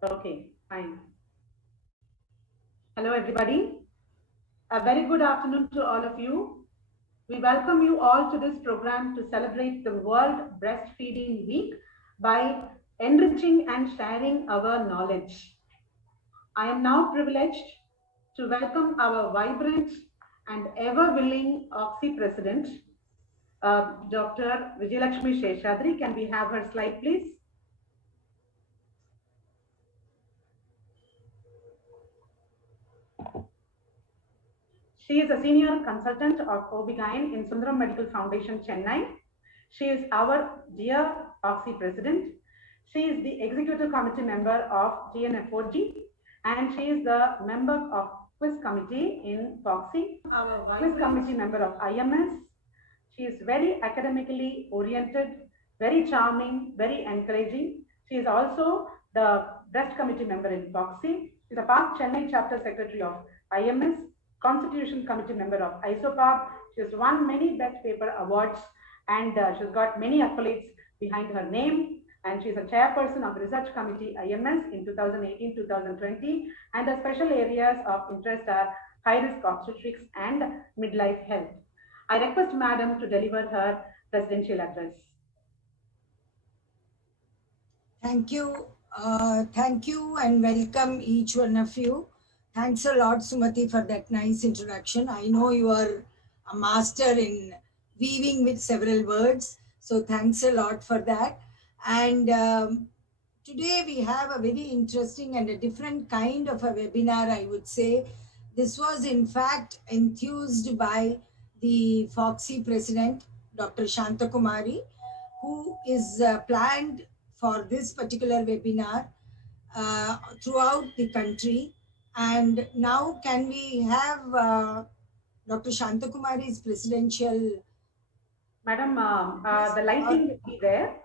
Okay, fine. Hello, everybody. A very good afternoon to all of you. We welcome you all to this program to celebrate the World Breastfeeding Week by enriching and sharing our knowledge. I am now privileged to welcome our vibrant and ever-willing OXI President, Dr. Vijayalakshmi Sheshadri. Can we have her slide, please? She is a senior consultant of OB-GYN in Sundaram Medical Foundation, Chennai. She is our dear OXI president. She is the executive committee member of GNFOG, and she is the member of quiz committee in FOXI, our quiz committee member of IMS. She is very academically oriented, very charming, very encouraging. She is also the breast committee member in FOXI. She is a past Chennai chapter secretary of IMS, Constitution Committee member of ISOPAB. She has won many best paper awards and she's got many accolades behind her name. And she's a chairperson of Research Committee IMS in 2018-2020. And the special areas of interest are high-risk obstetrics and midlife health. I request Madam to deliver her presidential address. Thank you. Thank you and welcome each one of you. Thanks a lot, Sumati, for that nice introduction. I know you are a master in weaving with several words. So thanks a lot for that. And today we have a very interesting and a different kind of a webinar, I would say. This was in fact enthused by the FOXI president, Dr. Shantakumari, who is planned for this particular webinar throughout the country. And now can we have Dr. Shantakumari's presidential... Madam, the lighting will be there.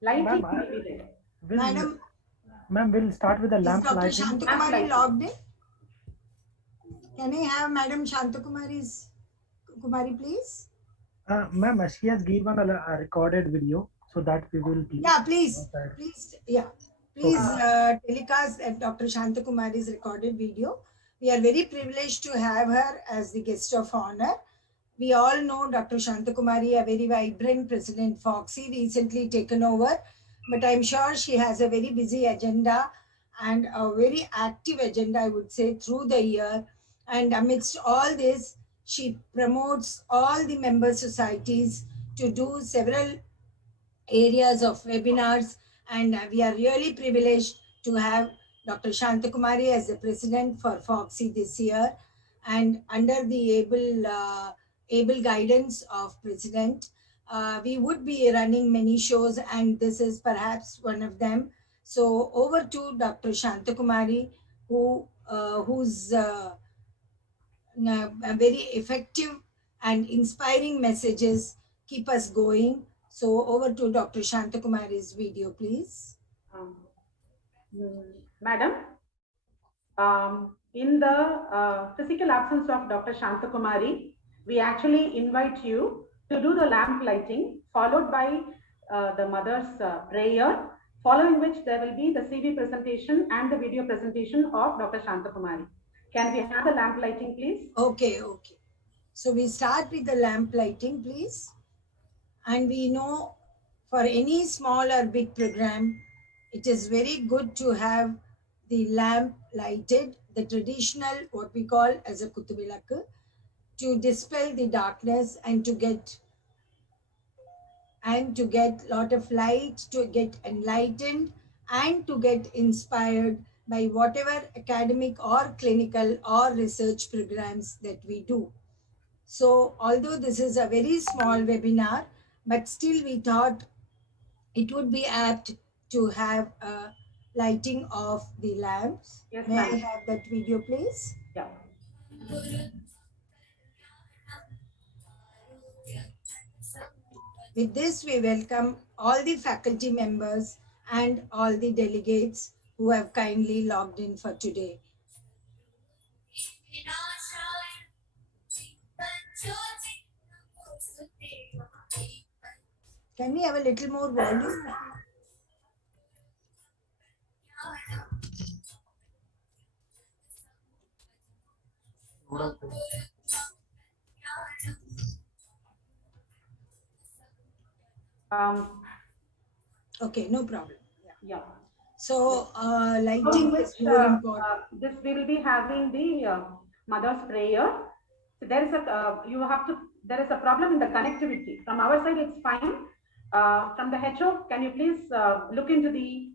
Lighting will be there. Madam, Ma'am, we'll start with the lamp Dr. lighting. Shantakumari logged in? Can I have Madam Shantakumari's Kumari, please? Ma'am, she has given a recorded video, so that we will... Yeah, please. Please, yeah. Please telecast Dr. Shantakumari's recorded video. We are very privileged to have her as the guest of honor. We all know Dr. Shantakumari, a very vibrant president, FOXI, recently taken over. But I'm sure she has a very busy agenda and a very active agenda, I would say, through the year. And amidst all this, she promotes all the member societies to do several areas of webinars. And we are really privileged to have Dr. Shantakumari as the president for FOXI this year. And under the able guidance of president, we would be running many shows, and this is perhaps one of them. So over to Dr. Shantakumari, who's very effective and inspiring messages keep us going. So over to Dr. Shantakumari's video, please. Madam, in the physical absence of Dr. Shantakumari, we actually invite you to do the lamp lighting, followed by the mother's prayer, following which there will be the CV presentation and the video presentation of Dr. Shantakumari. Can we have the lamp lighting, please? Okay. So we start with the lamp lighting, please. And we know for any small or big program, it is very good to have the lamp lighted, the traditional, what we call as a kutuvilakku, to dispel the darkness and to get lot of light, to get enlightened and to get inspired by whatever academic or clinical or research programs that we do. So although this is a very small webinar, but still we thought it would be apt to have a lighting of the lamps. Yes, may I have that video, please? Yeah. With this, we welcome all the faculty members and all the delegates who have kindly logged in for today. Can we have a little more volume? Okay, no problem. Yeah. So Following lighting which, is more important. this we will be having the mother's prayer. So there is a there is a problem in the connectivity. From our side, it's fine. From the HO, can you please look into the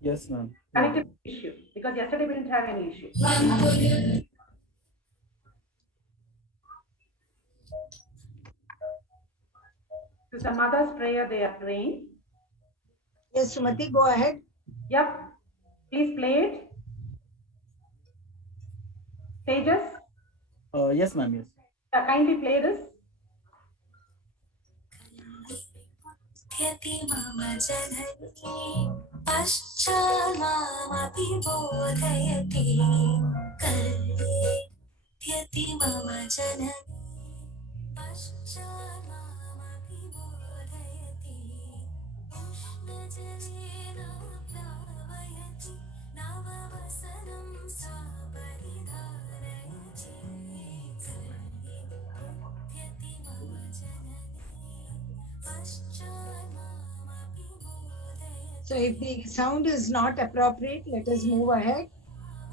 Yes, ma'am. connectivity issue? Because yesterday we didn't have any issue. This is the mother's prayer they are praying. Yes, Sumati, go ahead. Yep. Please play it. Tejas, Yes, ma'am. Yes. kindly play this. यति मम जननी पश्चान्मामपि बोधयति कल्यति मम जननी पश्चान्मामपि बोधयति उष्णजलेन प्लावयति नववसनं सा परिधारयति कल्यति मम जननी पश्चान्मामपि बोधयति. So if the sound is not appropriate, let us move ahead.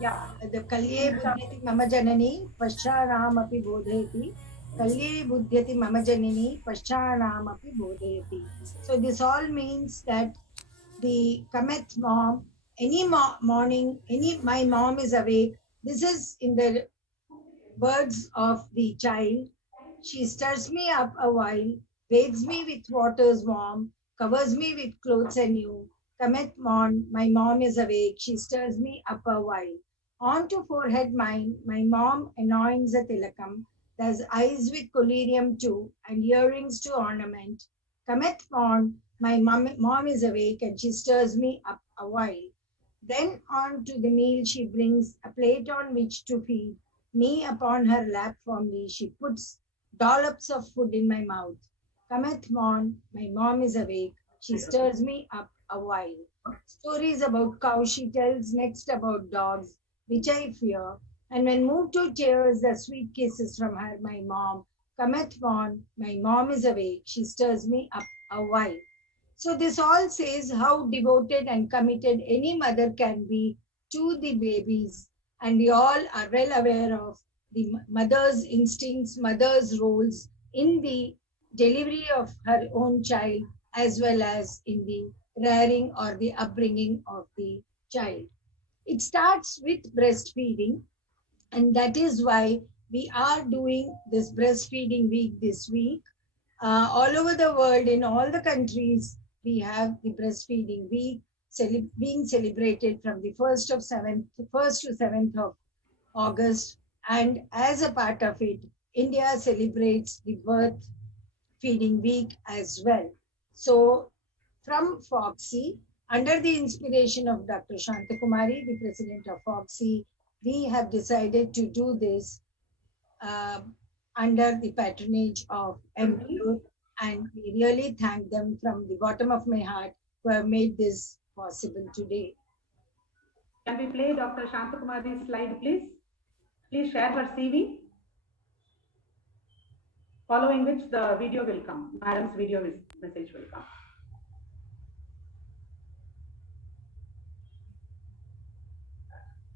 Yeah. The Kalye Buddhyati Mama Janani Paschanamapi Bodheti. Kalye Buddhyati Mama Janani Paschanamapi Bodheti. So this all means that the Kameth mom, any morning, my mom is awake. This is in the words of the child. She stirs me up a while, bathes me with waters warm, covers me with clothes anew. Cometh morn, my mom is awake, she stirs me up a while. On to forehead mine, my mom anoints a tilakam, does eyes with collyrium too, and earrings to ornament. Cometh morn, my mom is awake, and she stirs me up a while. Then on to the meal she brings, a plate on which to feed. Me upon her lap fondly, she puts dollops of food in my mouth. Cometh morn, my mom is awake, she stirs me up a while. Stories about cows she tells, next about dogs, which I fear. And when moved to tears, the sweet kisses from her, my mom. Cometh morn, my mom is awake, she stirs me up a while. So this all says how devoted and committed any mother can be to the babies. And we all are well aware of the mother's instincts, mother's roles in the delivery of her own child, as well as in the rearing or the upbringing of the child. It starts with breastfeeding, and that is why we are doing this breastfeeding week this week. All over the world, in all the countries, we have the breastfeeding week being celebrated from the 1st to 7th of August. And as a part of it, India celebrates the birth feeding week as well. So from Foxy, under the inspiration of Dr. Shantakumari, the president of Foxy, we have decided to do this under the patronage of MPO, and we really thank them from the bottom of my heart who have made this possible today. Can we play Dr. Shantakumari's slide, please? Please share her CV. Following which the video will come. Madam's video message will come.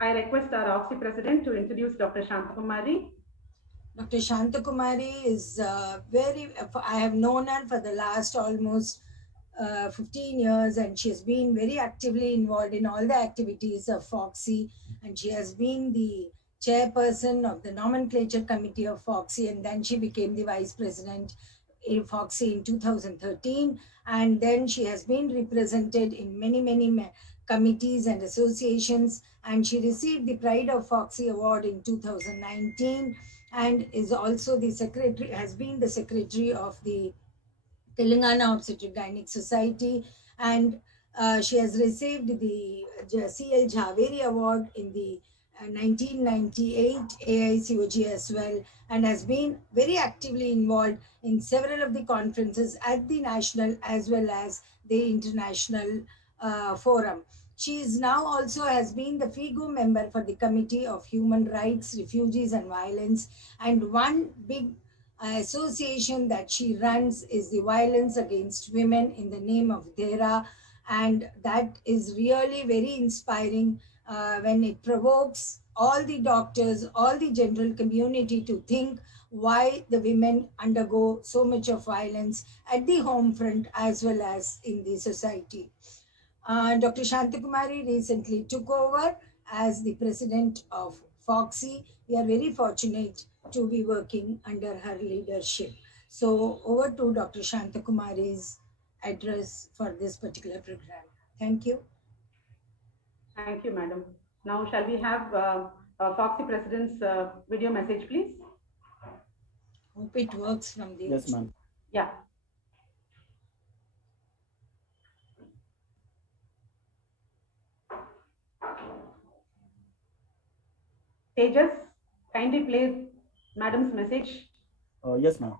I request our Oxy president to introduce Dr. Shantakumari. Dr. Shantakumari is I have known her for the last almost 15 years, and she has been very actively involved in all the activities of Foxy, and she has been the chairperson of the nomenclature committee of Foxy, and then she became the vice president in Foxy in 2013, and then she has been represented in many committees and associations, and she received the Pride of Foxy Award in 2019, and is also the secretary, has been the secretary of the Telangana Obstetric Gynec Society, and she has received the CL Jhaveri Award in the 1998 AICOG as well, and has been very actively involved in several of the conferences at the national as well as the international forum. She is now also has been the FIGO member for the Committee of Human Rights, Refugees and Violence, and one big association that she runs is the Violence Against Women in the Name of Dera, and that is really very inspiring when it provokes all the doctors, all the general community to think why the women undergo so much of violence at the home front as well as in the society. Dr. Shantakumari recently took over as the president of Foxy. We are very fortunate to be working under her leadership. So over to Dr. Shantakumari's address for this particular program. Thank you. Thank you, madam. Now, shall we have Foxy President's video message, please? Hope it works from the Yes, ma'am. Yeah. Tejas, kindly play madam's message. Yes, ma'am.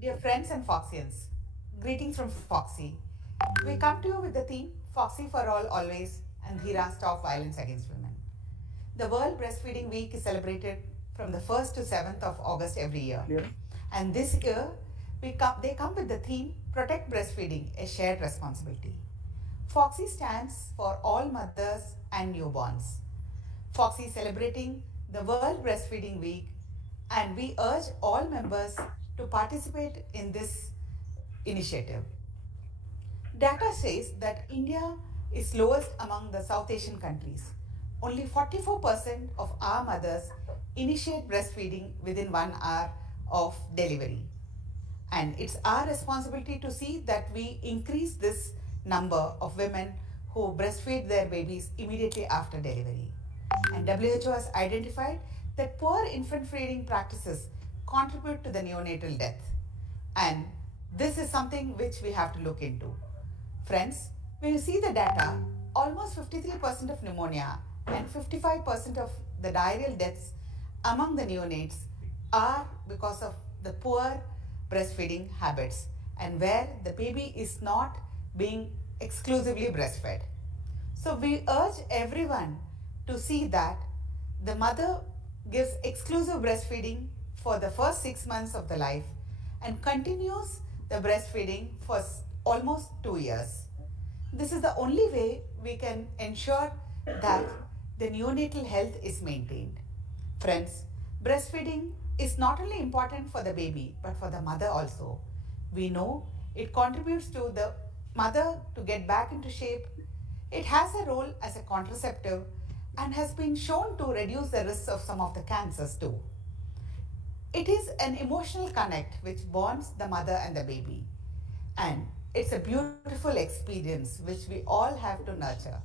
Dear friends and Foxians, greetings from Foxy. We come to you with the theme Foxy for All Always and Dhira Stop Violence Against Women. The World Breastfeeding Week is celebrated from the 1st to 7th of August every year. Clear? And this year, they come with the theme Protect Breastfeeding, a Shared Responsibility. Foxy stands for all mothers and newborns. Foxy is celebrating the World Breastfeeding Week, and we urge all members to participate in this initiative. Data says that India is lowest among the South Asian countries. Only 44% of our mothers initiate breastfeeding within 1 hour of delivery. And it's our responsibility to see that we increase this number of women who breastfeed their babies immediately after delivery. And WHO has identified that poor infant feeding practices contribute to the neonatal death. And this is something which we have to look into. Friends, when you see the data, almost 53% of pneumonia and 55% of the diarrheal deaths among the neonates are because of the poor breastfeeding habits and where the baby is not being exclusively breastfed. So we urge everyone to see that the mother gives exclusive breastfeeding for the first 6 months of the life and continues the breastfeeding for almost 2 years. This is the only way we can ensure that the neonatal health is maintained. Friends, breastfeeding is not only important for the baby but for the mother also. We know it contributes to the mother to get back into shape. It has a role as a contraceptive and has been shown to reduce the risks of some of the cancers too. It is an emotional connect which bonds the mother and the baby. And it's a beautiful experience which we all have to nurture.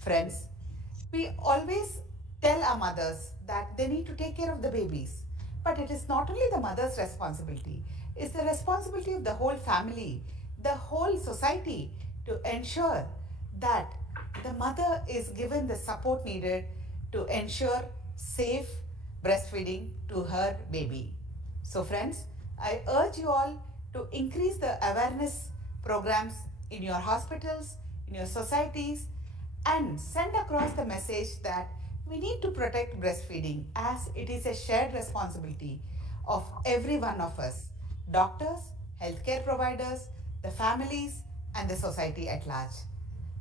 Friends, we always tell our mothers that they need to take care of the babies. But it is not only the mother's responsibility, it's the responsibility of the whole family, the whole society to ensure that the mother is given the support needed to ensure safe breastfeeding to her baby. So, friends, I urge you all to increase the awareness programs in your hospitals, in your societies, and send across the message that we need to protect breastfeeding as it is a shared responsibility of every one of us, doctors, healthcare providers, the families, and the society at large.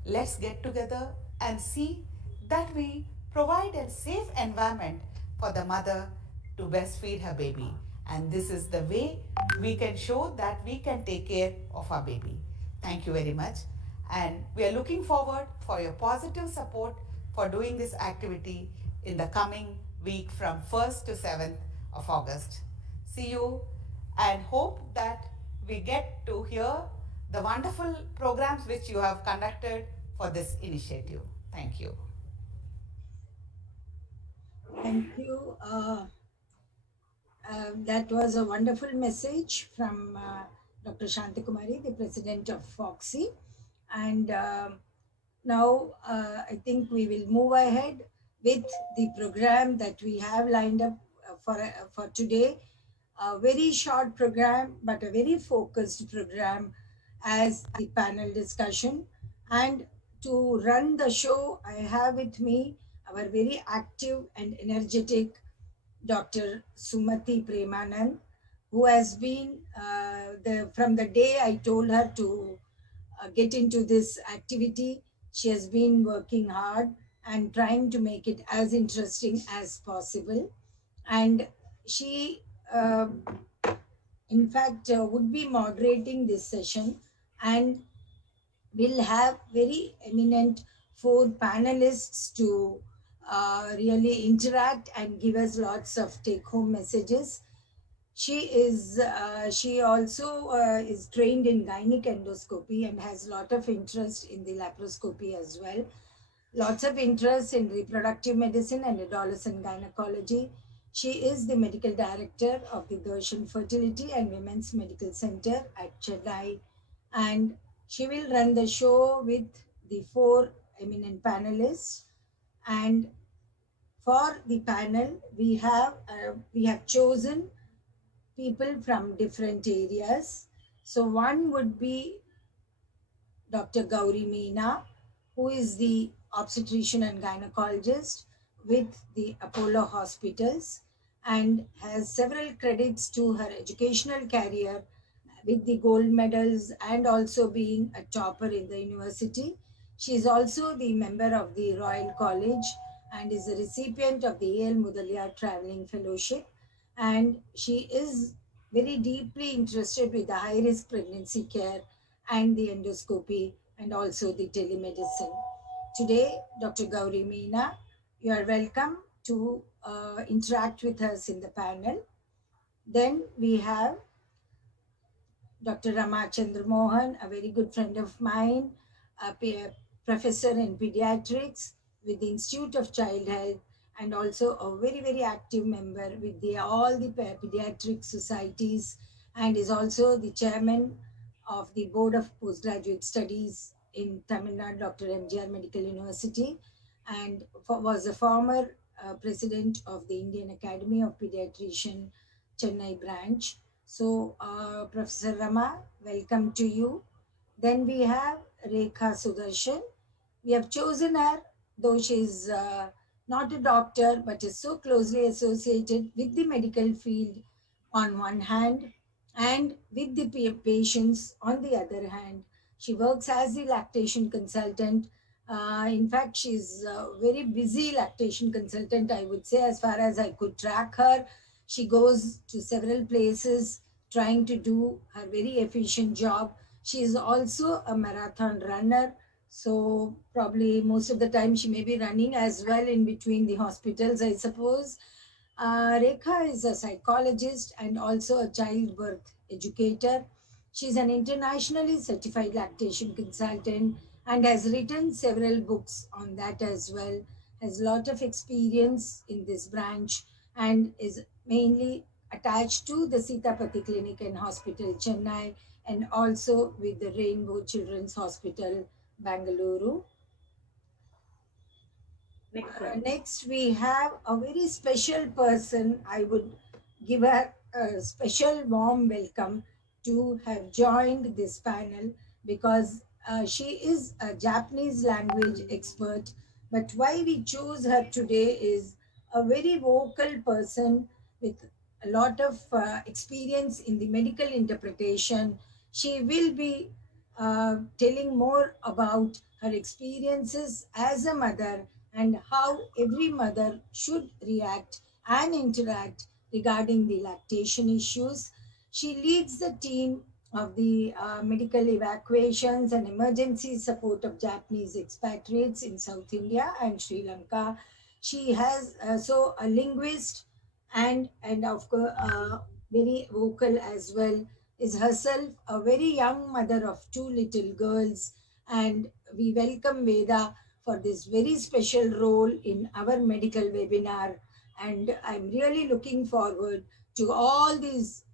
Let's get together and see that we provide a safe environment for the mother to breastfeed her baby. And this is the way we can show that we can take care of our baby. Thank you very much. And we are looking forward for your positive support for doing this activity in the coming week from 1st to 7th of August. See you and hope that we get to hear the wonderful programs which you have conducted for this initiative. Thank you. Thank you. That was a wonderful message from Dr. Shantakumari, the president of Foxy. And now I think we will move ahead with the program that we have lined up for today. a very short program, but a very focused program as the panel discussion. And to run the show, I have with me our very active and energetic Dr. Sumati Premanand, who has been from the day I told her to get into this activity, she has been working hard and trying to make it as interesting as possible. And she, in fact, would be moderating this session, and we'll have very eminent four panelists to really interact and give us lots of take home messages. She also is trained in gynec endoscopy and has lot of interest in the laparoscopy as well. Lots of interest in reproductive medicine and adolescent gynecology. She is the medical director of the Darshan Fertility and Women's Medical Center at Chennai, and she will run the show with the four eminent panelists. And for the panel, we have chosen people from different areas. So one would be Dr. Gauri Meena, who is the obstetrician and gynecologist with the Apollo Hospitals and has several credits to her educational career with the gold medals and also being a topper in the university. She is also the member of the Royal College and is a recipient of the A.L. Mudaliar Traveling Fellowship. And she is very deeply interested with the high risk pregnancy care and the endoscopy and also the telemedicine. Today, Dr. Gauri Meena, you are welcome to interact with us in the panel. Then we have Dr. Rama Chandramohan, a very good friend of mine, professor in pediatrics with the Institute of Child Health, and also a very, very active member with all the pediatric societies, and is also the chairman of the Board of Postgraduate Studies in Tamil Nadu, Dr. MGR Medical University, and was a former president of the Indian Academy of Pediatrician Chennai branch. So, Professor Rama, welcome to you. Then we have Rekha Sudarshan. We have chosen her, though she is not a doctor, but is so closely associated with the medical field on one hand and with the patients on the other hand. She works as the lactation consultant. In fact, she's a very busy lactation consultant, I would say, as far as I could track her. She goes to several places trying to do her very efficient job. She is also a marathon runner. So probably most of the time she may be running as well in between the hospitals, I suppose. Rekha is a psychologist and also a childbirth educator. She's an internationally certified lactation consultant and has written several books on that as well. Has a lot of experience in this branch and is mainly attached to the Sitapati Clinic and Hospital, Chennai, and also with the Rainbow Children's Hospital, Bangalore. Next, we have a very special person. I would give her a special warm welcome to have joined this panel because she is a Japanese language expert. But why we chose her today is a very vocal person with a lot of experience in the medical interpretation. She will be telling more about her experiences as a mother and how every mother should react and interact regarding the lactation issues. She leads the team of the medical evacuations and emergency support of Japanese expatriates in South India and Sri Lanka. She has so a linguist and of course very vocal as well. Is herself a very young mother of two little girls, and we welcome Veda for this very special role in our medical webinar. And I'm really looking forward to all these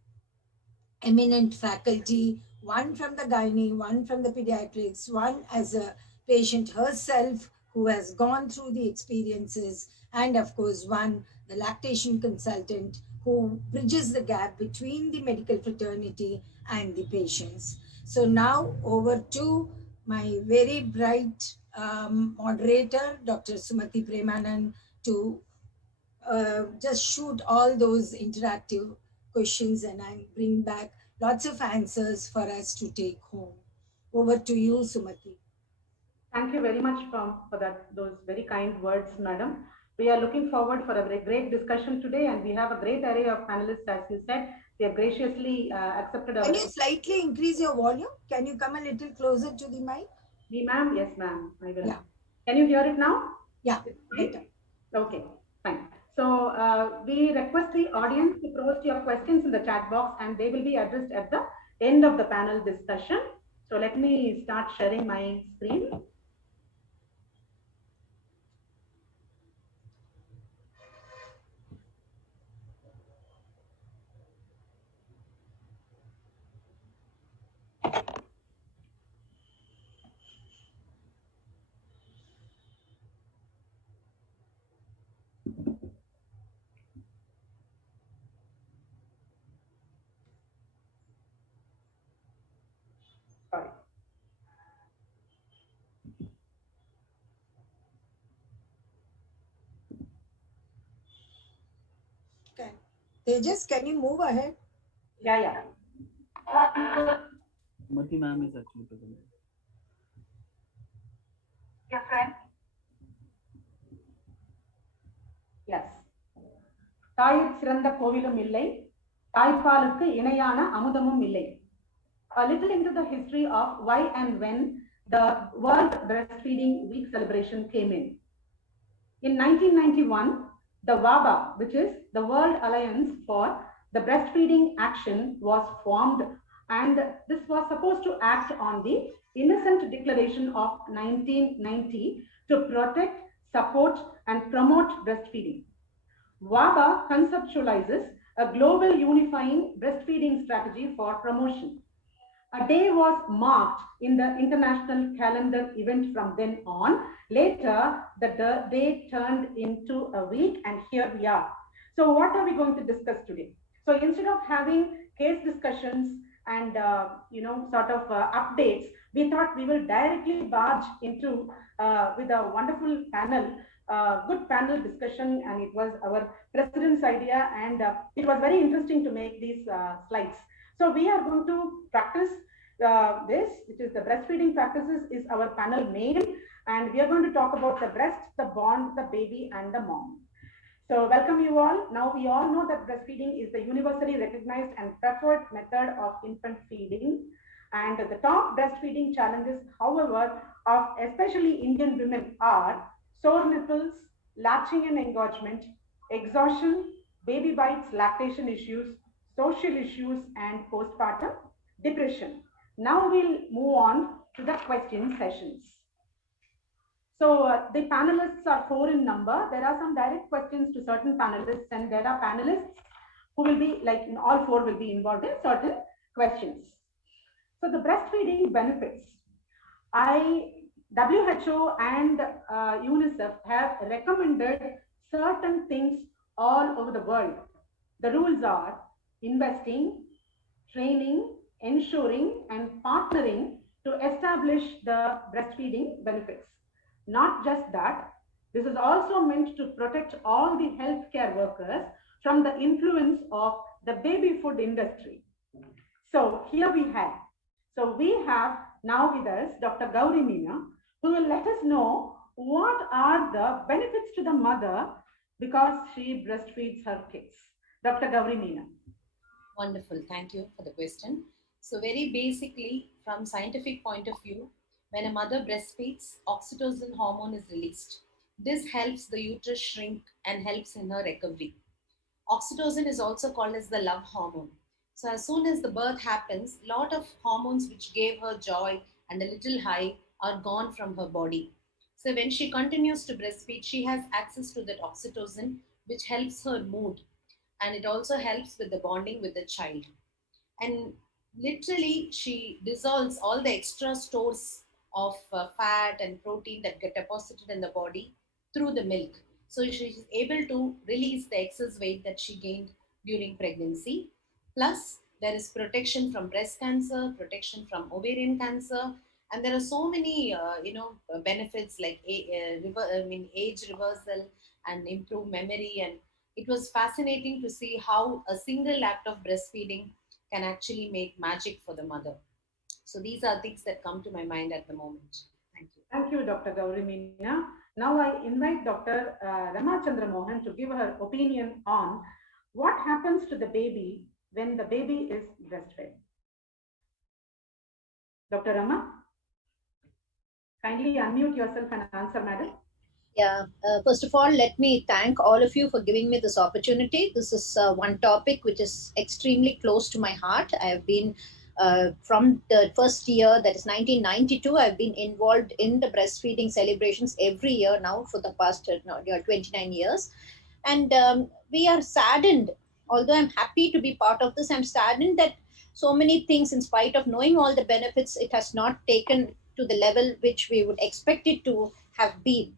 eminent faculty, one from the gynae, one from the pediatrics, one as a patient herself who has gone through the experiences, and of course, one, the lactation consultant who bridges the gap between the medical fraternity and the patients. So now over to my very bright moderator, Dr. Sumati Premanan, to just shoot all those interactive questions and I bring back lots of answers for us to take home. Over to you, Sumati. Thank you very much for those very kind words, madam. We are looking forward for a very great discussion today, and we have a great array of panelists, as you said. They have graciously accepted our. Can you slightly increase your volume? Can you come a little closer to the mic? Me, ma'am? Yes, ma'am. I will. Yeah. Can you hear it now? Yeah, better. Okay, fine. So we request the audience to post your questions in the chat box, and they will be addressed at the end of the panel discussion. So let me start sharing my screen. Sorry. Okay. Tejas, can you move ahead? Yeah. Mati ma'am is actually present. Your friend? Yes. தாயிற் சிறந்த கோவிலும் இல்லை, தாய்ப்பாலுக்கு இணையான அமுதமும் இல்லை. A little into the history of why and when the World Breastfeeding Week celebration came in. In 1991, the WABA, which is the World Alliance for the Breastfeeding Action, was formed, and this was supposed to act on the Innocent Declaration of 1990 to protect, support, and promote breastfeeding. WABA conceptualizes a global unifying breastfeeding strategy for promotion. A day was marked in the international calendar event from then on. Later, the day turned into a week, and here we are. So what are we going to discuss today? So instead of having case discussions and updates, we thought we will directly barge into with a wonderful panel, good panel discussion, and it was our president's idea, and it was very interesting to make these slides. So we are going to practice this, which is the breastfeeding practices, is our panel name, and we are going to talk about the breast, the bond, the baby, and the mom. So welcome you all. Now we all know that breastfeeding is the universally recognized and preferred method of infant feeding, and the top breastfeeding challenges, however, of especially Indian women are sore nipples, latching and engorgement, exhaustion, baby bites, lactation issues, social issues, and postpartum depression. Now we'll move on to the question sessions. So the panelists are 4 in number. There are some direct questions to certain panelists, and there are panelists who will be like in all 4 will be involved in certain questions. So the breastfeeding benefits. WHO and UNICEF have recommended certain things all over the world. The rules are investing, training, ensuring, and partnering to establish the breastfeeding benefits. Not just that, this is also meant to protect all the healthcare workers from the influence of the baby food industry. So here we have now with us Dr. Gauri Meena, who will let us know what are the benefits to the mother because she breastfeeds her kids. Dr. Gauri Meena. Wonderful. Thank you for the question. So very basically, from scientific point of view, when a mother breastfeeds, oxytocin hormone is released. This helps the uterus shrink and helps in her recovery. Oxytocin is also called as the love hormone. So as soon as the birth happens, lot of hormones which gave her joy and a little high are gone from her body. So when she continues to breastfeed, she has access to that oxytocin, which helps her mood, and it also helps with the bonding with the child. And literally, she dissolves all the extra stores of fat and protein that get deposited in the body through the milk. So she is able to release the excess weight that she gained during pregnancy. Plus, there is protection from breast cancer, protection from ovarian cancer, and there are so many, benefits like age reversal and improved memory. And it was fascinating to see how a single act of breastfeeding can actually make magic for the mother. So these are things that come to my mind at the moment. Thank you. Thank you, Dr. Gauri Meena. Now I invite Dr. Rama Chandra Mohan to give her opinion on what happens to the baby when the baby is breastfed. Dr. Rama, kindly unmute yourself and answer, madam. Yeah, first of all, let me thank all of you for giving me this opportunity. This is one topic which is extremely close to my heart. I have been, from the first year, that is 1992, I've been involved in the breastfeeding celebrations every year now for the past 29 years. And we are saddened, although I'm happy to be part of this, I'm saddened that so many things, in spite of knowing all the benefits, it has not taken to the level which we would expect it to have been,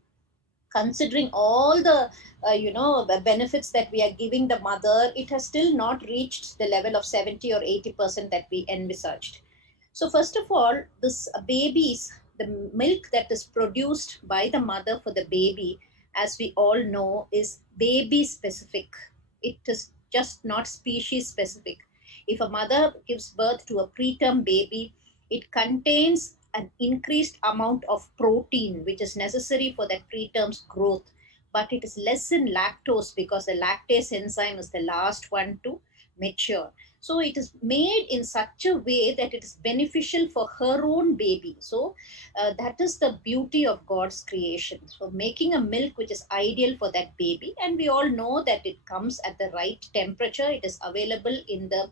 considering all the the benefits that we are giving the mother. It has still not reached the level of 70 or 80% that we envisaged. So first of all, this babies, the milk that is produced by the mother for the baby, as we all know, is baby specific. It is just not species specific. If a mother gives birth to a preterm baby, it contains an increased amount of protein which is necessary for that preterm's growth, but it is less in lactose because the lactase enzyme is the last one to mature. So it is made in such a way that it is beneficial for her own baby. So that is the beauty of God's creation. So making a milk which is ideal for that baby, and we all know that it comes at the right temperature, it is available in the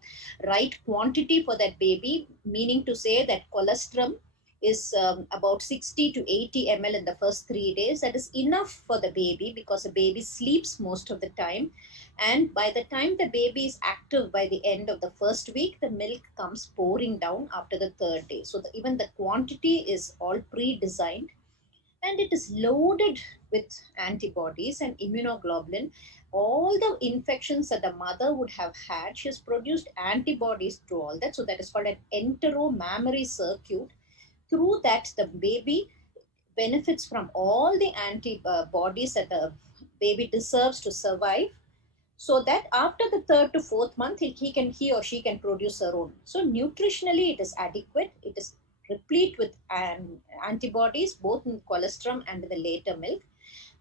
right quantity for that baby, meaning to say that colostrum is about 60 to 80 ml in the first 3 days. That is enough for the baby because the baby sleeps most of the time. And by the time the baby is active, by the end of the first week, the milk comes pouring down after the third day. So even the quantity is all pre-designed, and it is loaded with antibodies and immunoglobulin. All the infections that the mother would have had, she has produced antibodies through all that. So that is called an enteromammary circuit. Through that, the baby benefits from all the antibodies that the baby deserves to survive, so that after the third to fourth month, he or she can produce her own. So nutritionally, it is adequate. It is replete with antibodies, both in colostrum and in the later milk.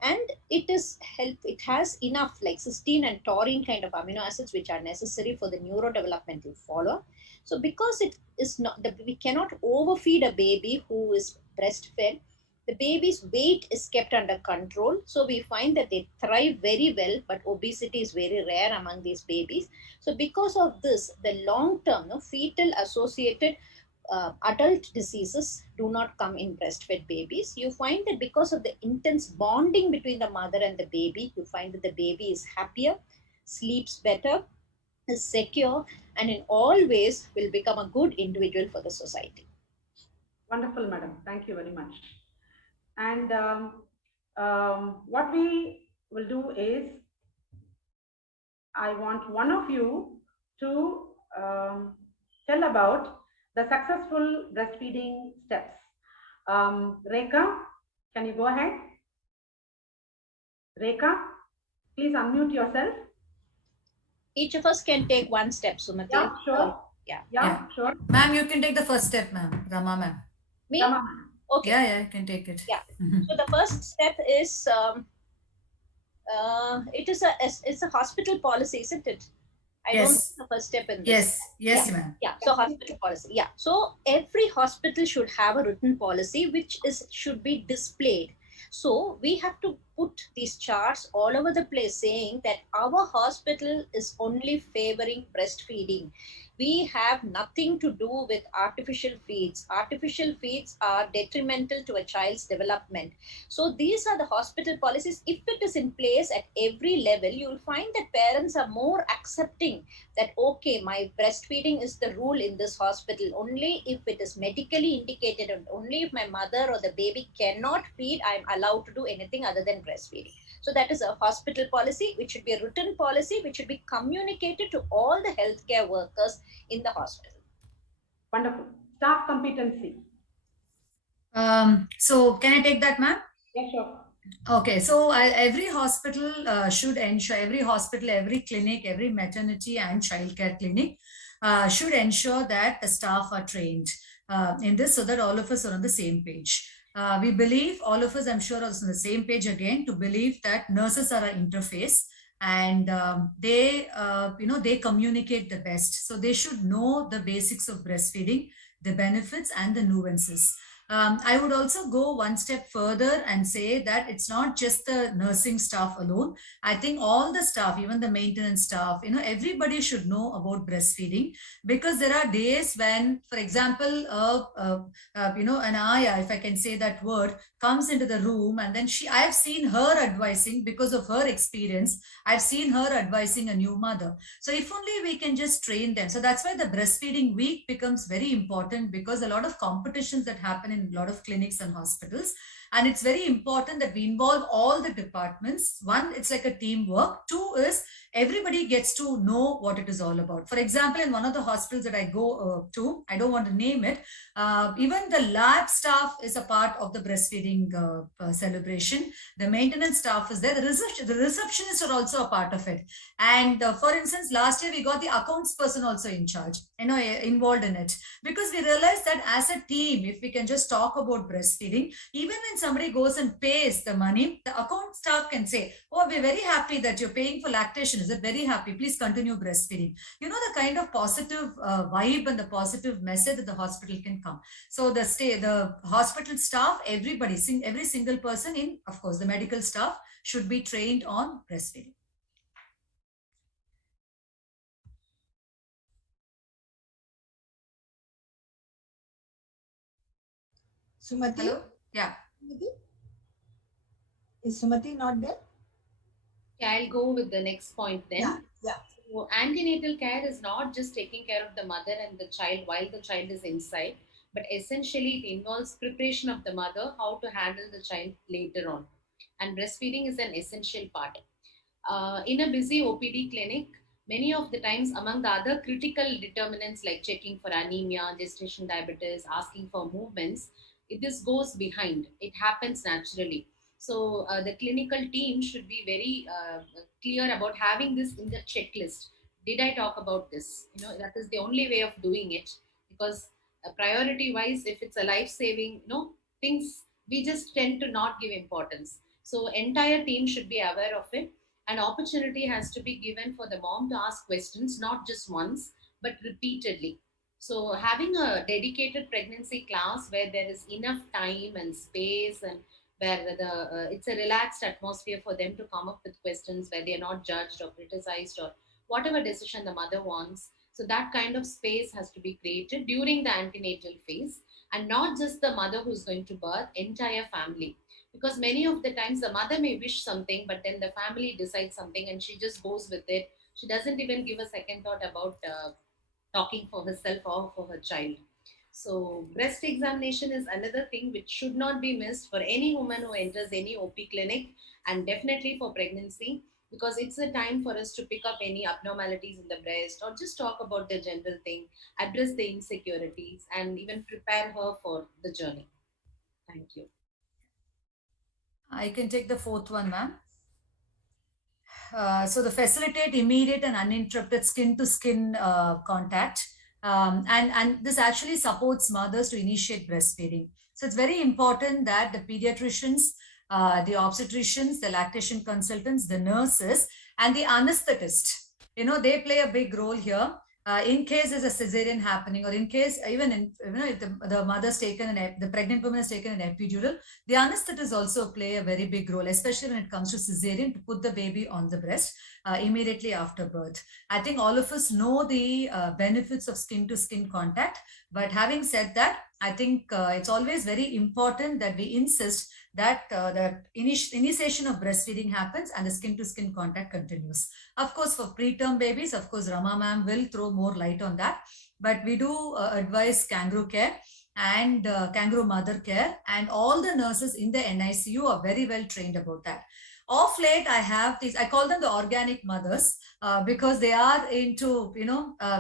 And it has enough like cysteine and taurine kind of amino acids which are necessary for the neurodevelopmental follow. So because it is not, we cannot overfeed a baby who is breastfed, the baby's weight is kept under control. So we find that they thrive very well, but obesity is very rare among these babies. So because of this, the long term fetal associated adult diseases do not come in breastfed babies. You find that because of the intense bonding between the mother and the baby, you find that the baby is happier, sleeps better, is secure, and in all ways will become a good individual for the society. Wonderful, madam. Thank you very much. And what we will do is, I want one of you to tell about the successful breastfeeding steps. Rekha, can you go ahead? Rekha, please unmute yourself. Each of us can take one step, Sumati. Yeah, sure. Yeah. Sure. Ma'am, you can take the first step, ma'am. Rama, ma'am. Me? Rama, ma'am. Okay. Yeah, you can take it. Yeah. So the first step is it's a hospital policy, isn't it? I don't know the first step in this. Yes, ma'am. Yeah, so hospital policy. Yeah, so every hospital should have a written policy which should be displayed. So we have to put these charts all over the place saying that our hospital is only favoring breastfeeding. We have nothing to do with artificial feeds. Artificial feeds are detrimental to a child's development. So these are the hospital policies. If it is in place at every level, you will find that parents are more accepting that, okay, my breastfeeding is the rule in this hospital. Only if it is medically indicated and only if my mother or the baby cannot feed, I am allowed to do anything other than breastfeeding. So that is a hospital policy, which should be a written policy, which should be communicated to all the healthcare workers in the hospital. Wonderful. Staff competency. So can I take that, ma'am? Yeah, sure. Okay, so every hospital should ensure, every clinic, every maternity and childcare clinic should ensure that the staff are trained in this, so that all of us are on the same page. We believe, all of us, I'm sure, are on the same page again, to believe that nurses are an interface, and they communicate the best. So they should know the basics of breastfeeding, the benefits and the nuances. I would also go one step further and say that it's not just the nursing staff alone. I think all the staff, even the maintenance staff, everybody should know about breastfeeding, because there are days when, for example, an ayah, if I can say that word, comes into the room, and then I have seen her advising, because of her experience, I've seen her advising a new mother. So if only we can just train them. So that's why the breastfeeding week becomes very important, because a lot of competitions that happen in a lot of clinics and hospitals, and it's very important that we involve all the departments. One, it's like a teamwork. Two is everybody gets to know what it is all about. For example, in one of the hospitals that I go to, I don't want to name it, even the lab staff is a part of the breastfeeding celebration. The maintenance staff is there. The receptionists are also a part of it. And for instance, last year we got the accounts person also in charge, involved in it, because we realized that as a team, if we can just talk about breastfeeding, even when somebody goes and pays the money, the account staff can say, oh, we're very happy that you're paying for lactation. Is it very happy? Please continue breastfeeding. The kind of positive vibe and the positive message that the hospital can come. So the hospital staff, everybody, every single person in, of course, the medical staff should be trained on breastfeeding. Sumati? Hello? Yeah. Is Sumati not there? Yeah, I'll go with the next point then. Yeah. So antenatal care is not just taking care of the mother and the child while the child is inside, but essentially it involves preparation of the mother, how to handle the child later on. And breastfeeding is an essential part. In a busy OPD clinic, many of the times among the other critical determinants like checking for anemia, gestation diabetes, asking for movements, this goes behind. It happens naturally. So the clinical team should be very clear about having this in the checklist. Did I talk about this? That is the only way of doing it, because priority wise, if it's a life saving, things we just tend to not give importance. So entire team should be aware of it. An opportunity has to be given for the mom to ask questions, not just once, but repeatedly. So having a dedicated pregnancy class where there is enough time and space, and where it's a relaxed atmosphere for them to come up with questions where they are not judged or criticized or whatever decision the mother wants. So that kind of space has to be created during the antenatal phase, and not just the mother who's going to birth, entire family. Because many of the times the mother may wish something, but then the family decides something and she just goes with it. She doesn't even give a second thought about talking for herself or for her child. So breast examination is another thing which should not be missed for any woman who enters any OP clinic, and definitely for pregnancy, because it's a time for us to pick up any abnormalities in the breast or just talk about the general thing, address the insecurities, and even prepare her for the journey. Thank you. I can take the fourth one, ma'am. So the facilitate immediate and uninterrupted skin-to-skin contact. And this actually supports mothers to initiate breastfeeding. So it's very important that the pediatricians, the obstetricians, the lactation consultants, the nurses, and the anesthetist, they play a big role here. In case there's a cesarean happening, or in case even if the mother's taken the pregnant woman has taken an epidural, the anesthetists also play a very big role, especially when it comes to cesarean, to put the baby on the breast immediately after birth. I think all of us know the benefits of skin-to-skin contact, but having said that, I think it's always very important that we insist that the initiation of breastfeeding happens and the skin-to-skin contact continues. Of course, for preterm babies, of course, Rama ma'am will throw more light on that, but we do advise kangaroo care. and kangaroo mother care, and all the nurses in the NICU are very well trained about that. Of late, I have these, I call them the organic mothers, because they are into,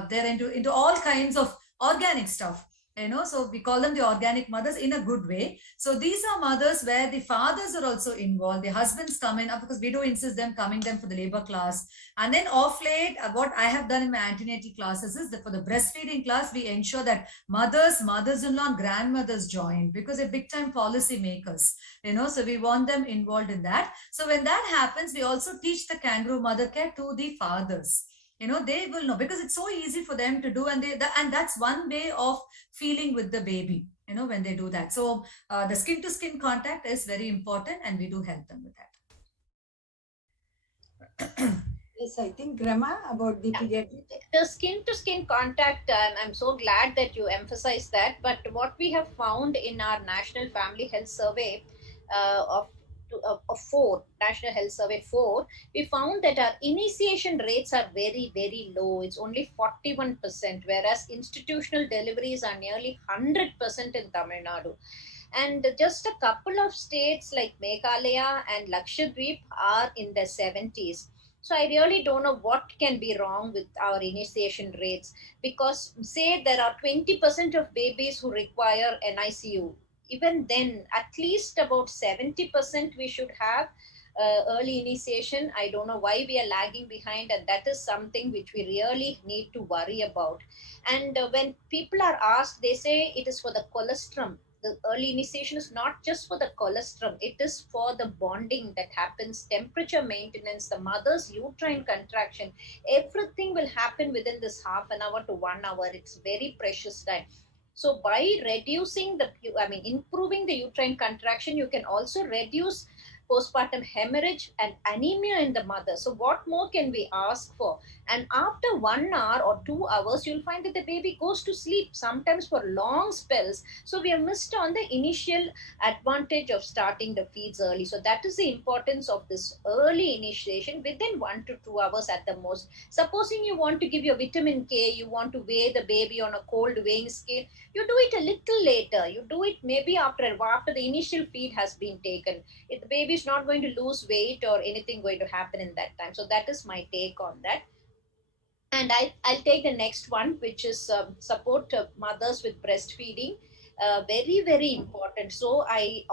they're into all kinds of organic stuff. So we call them the organic mothers in a good way. So these are mothers where the fathers are also involved, the husbands come in, because we do insist them coming them for the labor class. And then off late, what I have done in my antenatal classes is that for the breastfeeding class, we ensure that mothers-in-law and grandmothers join, because they're big time policy makers, so we want them involved in that. So when that happens, we also teach the kangaroo mother care to the fathers. They will know, because it's so easy for them to do, and and that's one way of feeling with the baby, when they do that. So the skin to skin contact is very important, and we do help them with that. Yes, I think Grandma about the pediatric. The skin to skin contact, I'm so glad that you emphasize that. But what we have found in our National Family Health Survey of 4, National Health Survey 4, we found that our initiation rates are very, very low. It's only 41%, whereas institutional deliveries are nearly 100% in Tamil Nadu. And just a couple of states like Meghalaya and Lakshadweep are in the 70s. So I really don't know what can be wrong with our initiation rates, because say there are 20% of babies who require NICU. Even then, at least about 70% we should have early initiation. I don't know why we are lagging behind, and that is something which we really need to worry about. And when people are asked, they say it is for the colostrum. The early initiation is not just for the colostrum, it is for the bonding that happens, temperature maintenance, the mother's uterine contraction. Everything will happen within this half an hour to 1 hour. It's very precious time. So by reducing improving the uterine contraction, you can also reduce postpartum hemorrhage and anemia in the mother. So what more can we ask for? And after 1 hour or 2 hours, you'll find that the baby goes to sleep, sometimes for long spells. So we have missed on the initial advantage of starting the feeds early. So that is the importance of this early initiation within 1 to 2 hours at the most. Supposing you want to give your vitamin K, you want to weigh the baby on a cold weighing scale, you do it a little later. You do it maybe after the initial feed has been taken. If the baby is not going to lose weight or anything going to happen in that time. So that is my take on that. And I'll take the next one, which is support mothers with breastfeeding. Very, very important. So I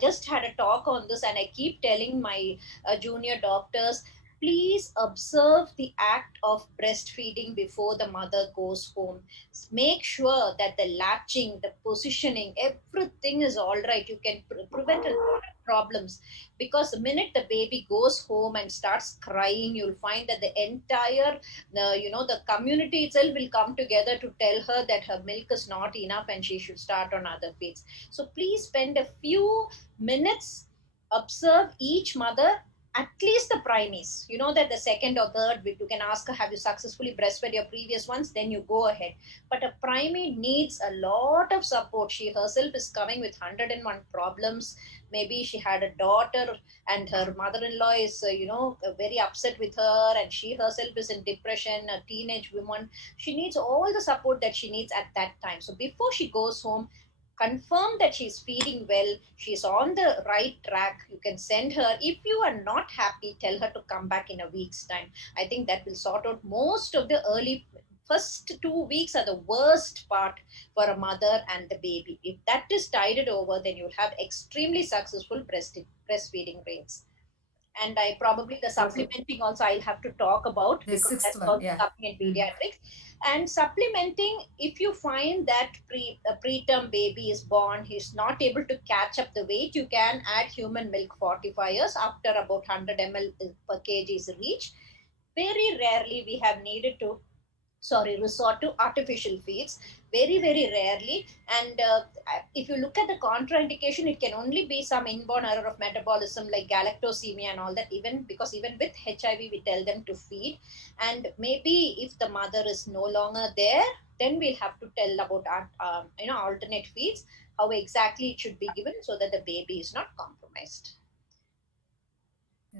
just had a talk on this, and I keep telling my junior doctors, please observe the act of breastfeeding before the mother goes home. Make sure that the latching, the positioning, everything is all right. You can prevent a lot of problems, because the minute the baby goes home and starts crying, you'll find that the entire the community itself will come together to tell her that her milk is not enough and she should start on other feeds. So please spend a few minutes, observe each mother, at least the primaries. You know that the second or third, you can ask her, have you successfully breastfed your previous ones? Then you go ahead. But a primary needs a lot of support. She herself is coming with 101 problems. Maybe she had a daughter and her mother-in-law is very upset with her, and she herself is in depression, a teenage woman. She needs all the support that she needs at that time. So before she goes home, confirm that she's feeding well, she's on the right track. You can send her. If you are not happy, tell her to come back in a week's time. I think that will sort out most of the early first 2 weeks are the worst part for a mother and the baby. If that is tided over, then you'll have extremely successful breastfeeding rates. And I probably the supplementing also I'll have to talk about, The because sixth that's one, also yeah. coming in pediatrics. And supplementing, if you find that a preterm baby is born, he's not able to catch up the weight, you can add human milk fortifiers after about 100 ml per kg is reached. Very rarely we have needed to resort to artificial feeds, very, very rarely. And if you look at the contraindication, it can only be some inborn error of metabolism like galactosemia and all that, even because even with HIV we tell them to feed. And maybe if the mother is no longer there, then we'll have to tell about alternate feeds, how exactly it should be given so that the baby is not compromised.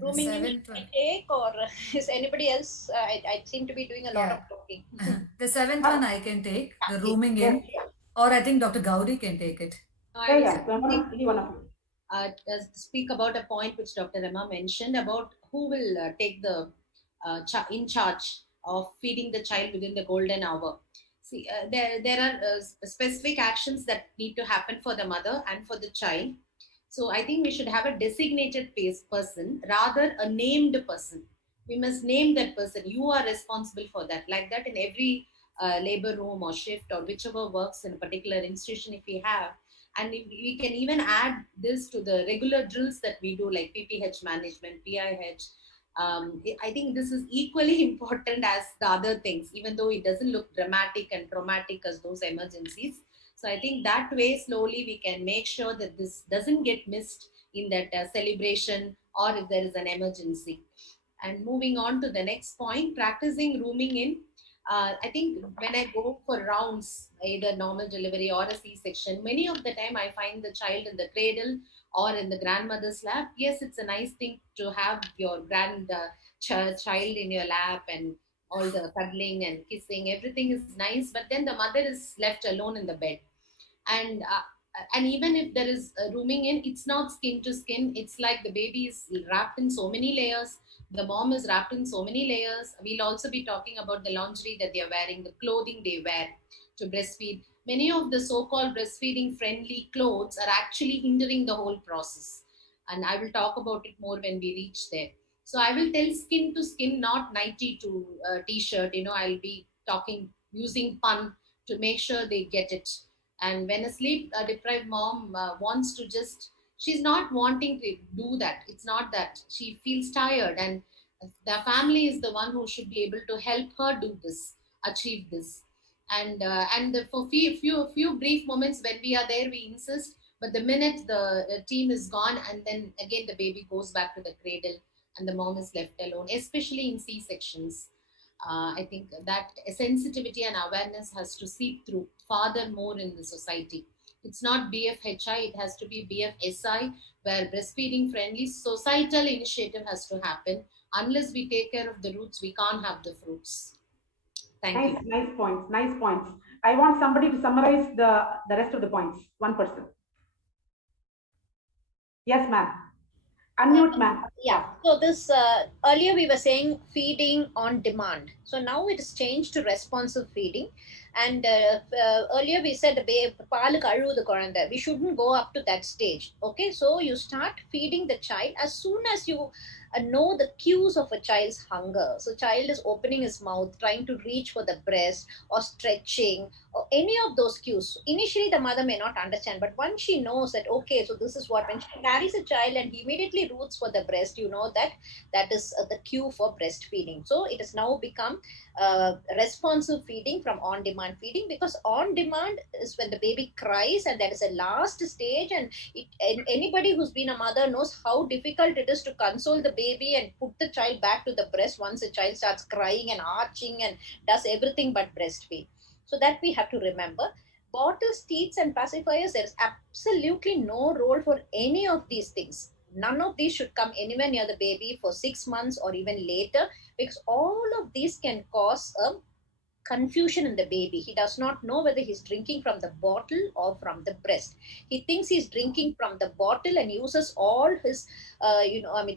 Rooming in take, or is anybody else? I seem to be doing a lot of talking. The seventh one I can take, the rooming in. or I think Dr. Gaudi can take it. Yeah. Any one of you. Speak about a point which Dr. Rama mentioned about who will take the in charge of feeding the child within the golden hour. See, there are specific actions that need to happen for the mother and for the child. So I think we should have a designated person rather a named person. We must name that person. You are responsible for that. Like that in every labor room or shift or whichever works in a particular institution, if we have, and we can even add this to the regular drills that we do, like PPH management, PIH. I think this is equally important as the other things, even though it doesn't look dramatic and traumatic as those emergencies. So I think that way slowly we can make sure that this doesn't get missed in that celebration or if there is an emergency. And moving on to the next point, practicing rooming in. I think when I go for rounds, either normal delivery or a C-section, many of the time I find the child in the cradle or in the grandmother's lap. Yes, it's a nice thing to have your child in your lap and all the cuddling and kissing. Everything is nice, but then the mother is left alone in the bed. And even if there is a rooming in, it's not skin to skin. It's like the baby is wrapped in so many layers, the mom is wrapped in so many layers. We'll also be talking about the lingerie that they are wearing, the clothing they wear to breastfeed. Many of the so-called breastfeeding friendly clothes are actually hindering the whole process, and I will talk about it more when we reach there. So I will tell skin to skin, not nighty to t-shirt. I'll be talking using pun to make sure they get it. And when a sleep deprived mom wants to just, she's not wanting to do that. It's not that she feels tired, and the family is the one who should be able to help her do this, achieve this. And for few brief moments when we are there, we insist. But the minute the team is gone, and then again the baby goes back to the cradle, and the mom is left alone, especially in C sections. I think that sensitivity and awareness has to seep through farther more in the society. It's not BFHI, it has to be BFSI, where breastfeeding friendly societal initiative has to happen. Unless we take care of the roots, we can't have the fruits. Thank you. Nice points. Nice points. I want somebody to summarize the rest of the points. One person. Yes, ma'am. Unmute, ma'am. Yeah. So this earlier we were saying feeding on demand. So now it is changed to responsive feeding. And earlier we said we shouldn't go up to that stage. Okay, so you start feeding the child as soon as you know the cues of a child's hunger. So child is opening his mouth, trying to reach for the breast or stretching or any of those cues. Initially the mother may not understand, but once she knows that, okay, so this is what, when she carries a child and he immediately roots for the breast, you know that that is the cue for breastfeeding. So it has now become responsive feeding from on-demand feeding, because on-demand is when the baby cries, and that is a last stage. And anybody who's been a mother knows how difficult it is to console the baby and put the child back to the breast once the child starts crying and arching and does everything but breastfeed. So that we have to remember. Bottles, teats, and pacifiers, there is absolutely no role for any of these things. None of these should come anywhere near the baby for 6 months or even later, because all of these can cause a confusion in the baby. He does not know whether he's drinking from the bottle or from the breast. He thinks he's drinking from the bottle and uses all his,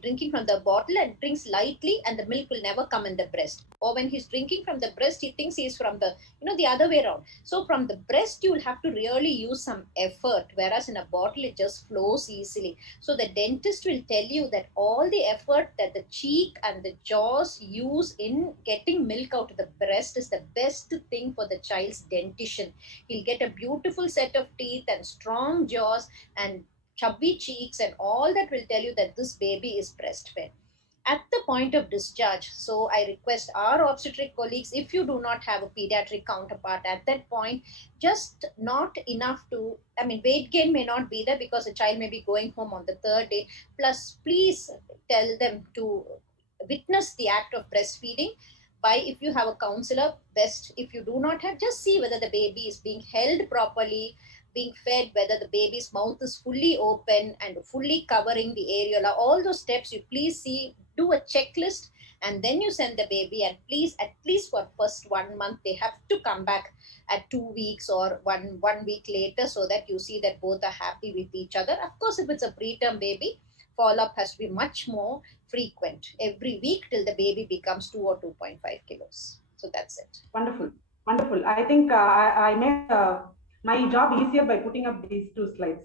drinking from the bottle and drinks lightly, and the milk will never come in the breast. Or when he's drinking from the breast, he thinks he's from the, the other way around. So from the breast, you will have to really use some effort, whereas in a bottle, it just flows easily. So the dentist will tell you that all the effort that the cheek and the jaws use in getting milk out of the breast is the best thing for the child's dentition. He'll get a beautiful set of teeth and strong jaws and chubby cheeks, and all that will tell you that this baby is breastfed. At the point of discharge, so I request our obstetric colleagues, if you do not have a pediatric counterpart at that point, just not enough to, weight gain may not be there because the child may be going home on the third day. Plus, please tell them to witness the act of breastfeeding by, if you have a counselor, best. If you do not have, just see whether the baby is being held properly, being fed, whether the baby's mouth is fully open and fully covering the areola. All those steps you please see, do a checklist, and then you send the baby, and please, at least for first 1 month, they have to come back at 2 weeks or one week later, so that you see that both are happy with each other. Of course, if it's a preterm baby, follow-up has to be much more frequent, every week till the baby becomes 2 or 2.5 kilos. So that's it. Wonderful. Wonderful. I think I made my job easier by putting up these two slides.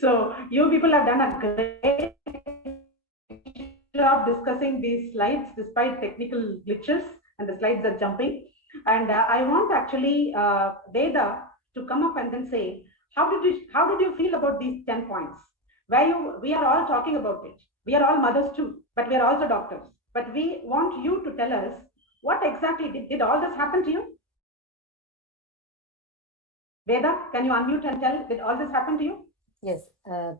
So you people have done a great job discussing these slides despite technical glitches and the slides are jumping. And I want actually Veda to come up and then say, how did you feel about these 10 points? We are all talking about it. We are all mothers too, but we are also doctors. But we want you to tell us what exactly did all this happen to you? Veda, can you unmute and tell, did all this happen to you? Yes,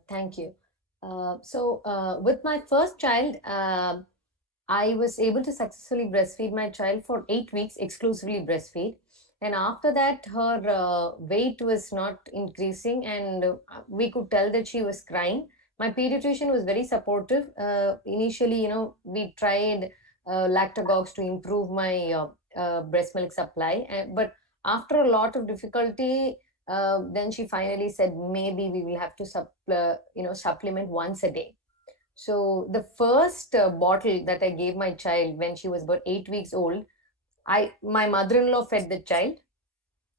thank you. With my first child, I was able to successfully breastfeed my child for 8 weeks, exclusively breastfeed. And after that, her weight was not increasing, and we could tell that she was crying. My pediatrician was very supportive. Initially, we tried lactagogues to improve my breast milk supply, but after a lot of difficulty, then she finally said maybe we will have to supplement once a day. So the first bottle that I gave my child when she was about 8 weeks old, my mother-in-law fed the child,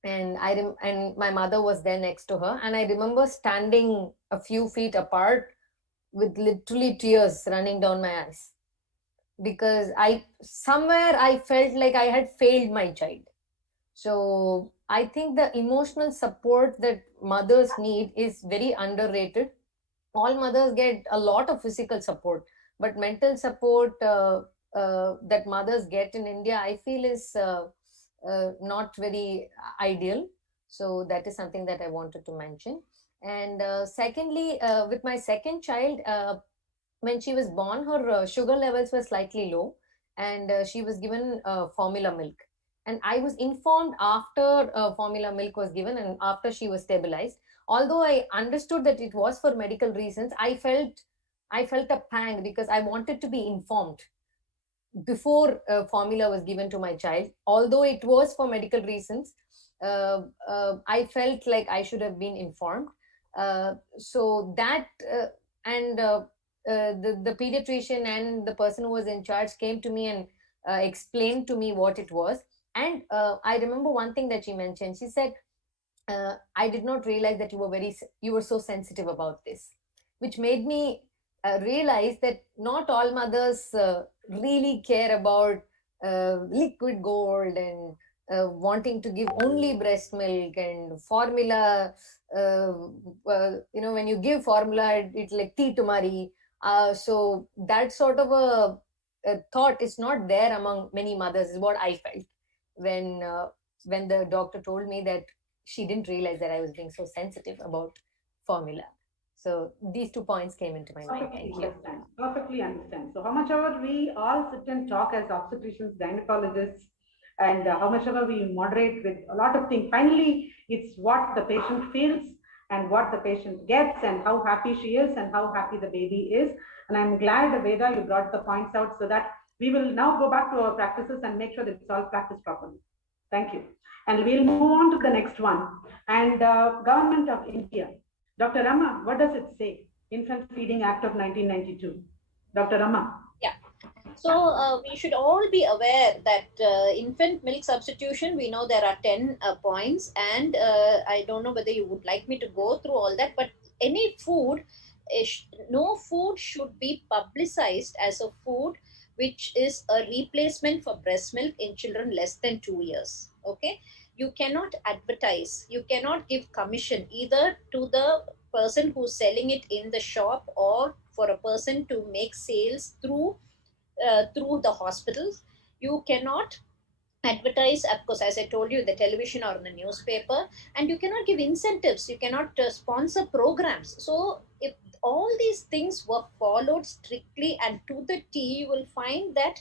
and and my mother was there next to her, and I remember standing a few feet apart with literally tears running down my eyes, because somewhere I felt like I had failed my child. So I think the emotional support that mothers need is very underrated. All mothers get a lot of physical support, but mental support that mothers get in India, I feel, is not very ideal. So that is something that I wanted to mention. And secondly, with my second child, when she was born, her sugar levels were slightly low, and she was given formula milk. And I was informed after formula milk was given and after she was stabilized. Although I understood that it was for medical reasons, I felt a pang, because I wanted to be informed before formula was given to my child. Although it was for medical reasons, I felt like I should have been informed. So that and the pediatrician and the person who was in charge came to me and explained to me what it was. And I remember one thing that she mentioned. She said, I did not realize that you were so sensitive about this, which made me realize that not all mothers really care about liquid gold and wanting to give only breast milk and formula. When you give formula, it's like tea tumari. So that sort of a thought is not there among many mothers, is what I felt when the doctor told me that she didn't realize that I was being so sensitive about formula. So these 2 points came into my mind. Thank you. Perfectly understand. So how much ever we all sit and talk as obstetricians, gynecologists, and how much ever we moderate with a lot of things, finally, it's what the patient feels and what the patient gets and how happy she is and how happy the baby is. And I'm glad, Veda, you brought the points out so that we will now go back to our practices and make sure that it's all practiced properly. Thank you. And we'll move on to the next one. And Government of India. Dr. Rama, what does it say? Infant Feeding Act of 1992. Dr. Rama. Yeah. So we should all be aware that infant milk substitution, we know there are 10 points, and I don't know whether you would like me to go through all that, but any food, no food should be publicized as a food which is a replacement for breast milk in children less than 2 years. Okay, you cannot advertise, you cannot give commission either to the person who's selling it in the shop or for a person to make sales through the hospitals. You cannot advertise, of course, as I told you, the television or the newspaper, and you cannot give incentives, you cannot sponsor programs. So if all these things were followed strictly and to the T, you will find that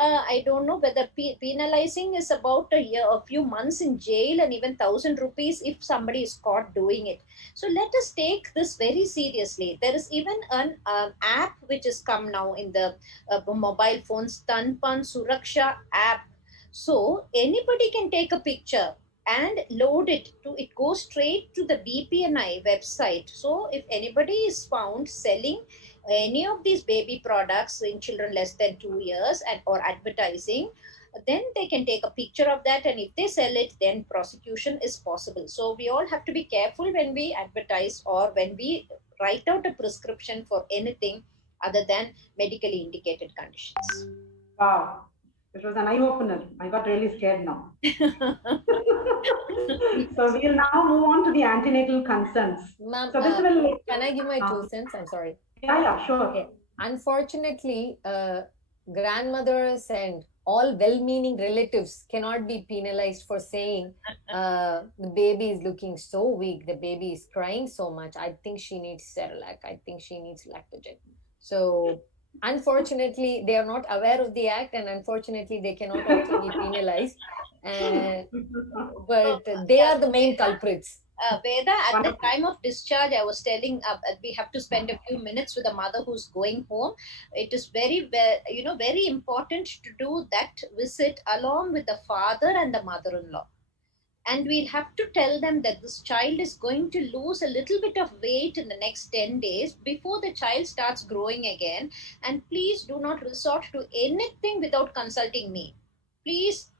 I don't know whether penalizing is about a year, a few months in jail, and even 1,000 rupees if somebody is caught doing it. So let us take this very seriously. There is even an app which has come now in the mobile phones, Tanpan Suraksha app. So anybody can take a picture and load it to, it goes straight to the BPNI website. So if anybody is found selling any of these baby products in children less than 2 years and or advertising, then they can take a picture of that, and if they sell it, then prosecution is possible. So we all have to be careful when we advertise or when we write out a prescription for anything other than medically indicated conditions. Wow, it was an eye opener. I got really scared now. So we'll now move on to the antenatal concerns. Ma'am, So this will. can I give my 2 cents? I'm sorry. Yeah, sure. Okay. Unfortunately, grandmothers and all well-meaning relatives cannot be penalized for saying the baby is looking so weak, the baby is crying so much, I think she needs Cerelac, I think she needs Lactogen. So unfortunately, they are not aware of the act, and unfortunately, they cannot also be penalized. But they are the main culprits. Veda, at the time of discharge, I was telling we have to spend a few minutes with a mother who's going home. It is very, very important to do that visit along with the father and the mother-in-law. And we'll have to tell them that this child is going to lose a little bit of weight in the next 10 days before the child starts growing again. And please do not resort to anything without consulting me. Please,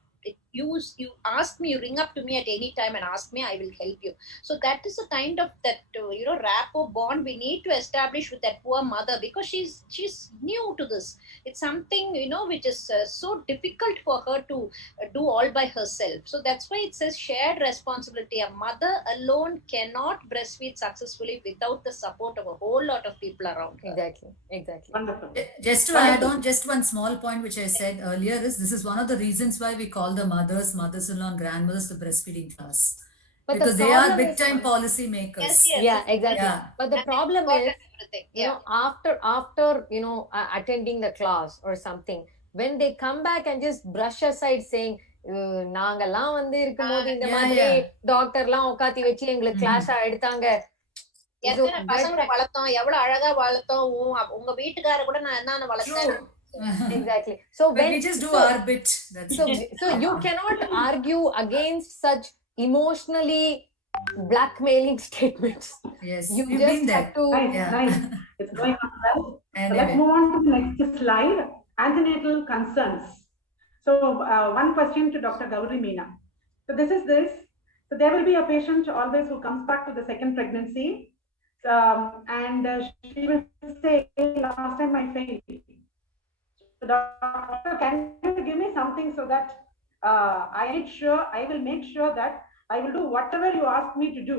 you ask me, you ring up to me at any time and ask me, I will help you. So that is a kind of that rapport bond we need to establish with that poor mother, because she's new to this. It's something which is so difficult for her to do all by herself. So that's why it says shared responsibility. A mother alone cannot breastfeed successfully without the support of a whole lot of people around her. Exactly. Wonderful. Just to add on, just one small point which I said earlier is this is one of the reasons why we call the mothers-in-law and grandmothers the breastfeeding class. But because the they are problem big is- time policy makers. Yes, yes. Yeah, exactly. Yeah. But the And problem they is, forgot everything. you know, after attending the class or something, when they come back and just brush aside saying, நாங்கெல்லாம் வந்து இருக்கும்போது இந்த மாதிரி டாக்டர்லாம் உட்காத்தி வச்சு எங்களுக்கு class எடுத்தாங்க. எத்தனை பசங்களை வளர்த்தோம், எவ்வளவு அழகா வளர்த்தோம், உங்க வீட்டுக்கார கூட நான் என்ன வளர்த்தேன். Exactly. So when we just do our bit. That's so you cannot argue against such emotionally blackmailing statements. Yes, you we've just been there. have to. Nice. It's going on well. Anyway. Let's move on to the next slide. Antenatal concerns. So one question to Dr. Gauri Meena. So this is this. So there will be a patient always who comes back to the second pregnancy, and she will say, last time I failed. So doctor, can you give me something so that I will make sure that I will do whatever you ask me to do.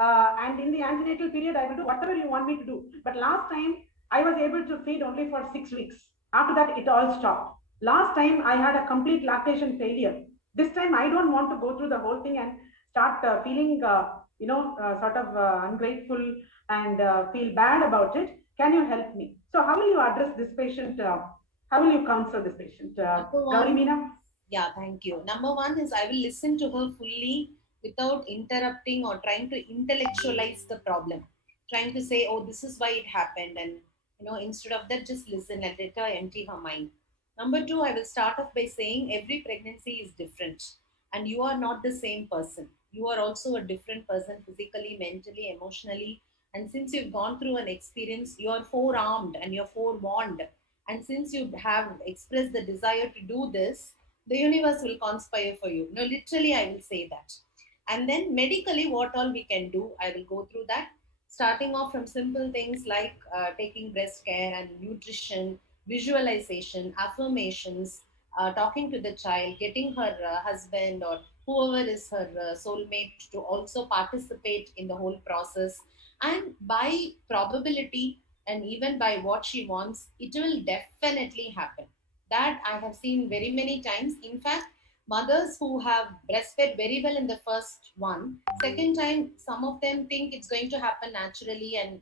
And in the antenatal period, I will do whatever you want me to do. But last time, I was able to feed only for 6 weeks. After that, it all stopped. Last time, I had a complete lactation failure. This time, I don't want to go through the whole thing and start feeling, sort of ungrateful and feel bad about it. Can you help me? So how will you address this patient? How will you counsel this patient? Gauri Meena? Yeah, thank you. Number one is I will listen to her fully without interrupting or trying to intellectualize the problem. Trying to say, oh, this is why it happened. And, instead of that, just listen and let her empty her mind. Number two, I will start off by saying every pregnancy is different. And you are not the same person. You are also a different person physically, mentally, emotionally. And since you've gone through an experience, you are forearmed and you're forewarned. And since you have expressed the desire to do this, the universe will conspire for you. No, literally, I will say that. And then medically, what all we can do, I will go through that. Starting off from simple things like taking breast care and nutrition, visualization, affirmations, talking to the child, getting her husband or whoever is her soulmate to also participate in the whole process. And by probability and even by what she wants, it will definitely happen. That I have seen very many times. In fact, mothers who have breastfed very well in the first one, second time, some of them think it's going to happen naturally and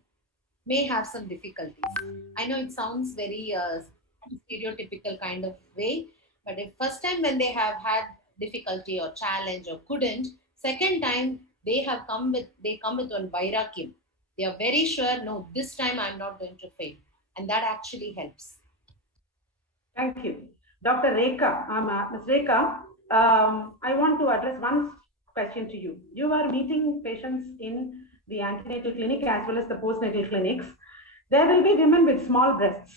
may have some difficulties. I know it sounds very stereotypical kind of way, but if first time when they have had difficulty or challenge or couldn't, second time they come with one vairakyam. They are very sure, no, this time I'm not going to fail, and that actually helps. Thank you. Dr. Rekha, Ms. Rekha, I want to address one question to you. You are meeting patients in the antenatal clinic as well as the postnatal clinics. There will be women with small breasts.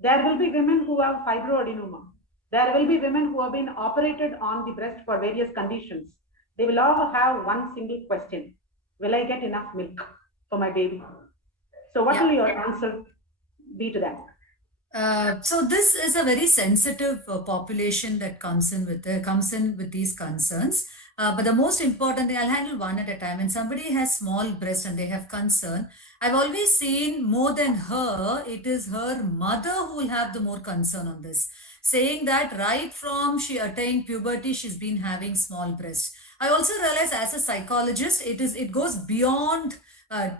There will be women who have fibroadenoma. There will be women who have been operated on the breast for various conditions. They will all have one single question. Will I get enough milk for my baby? So what will your answer be to that? So this is a very sensitive population that comes in with these concerns. But the most important thing, I'll handle one at a time. When somebody has small breast and they have concern, I've always seen more than her, it is her mother who will have the more concern on this, saying that right from she attained puberty, she's been having small breast. I also realize as a psychologist, it goes beyond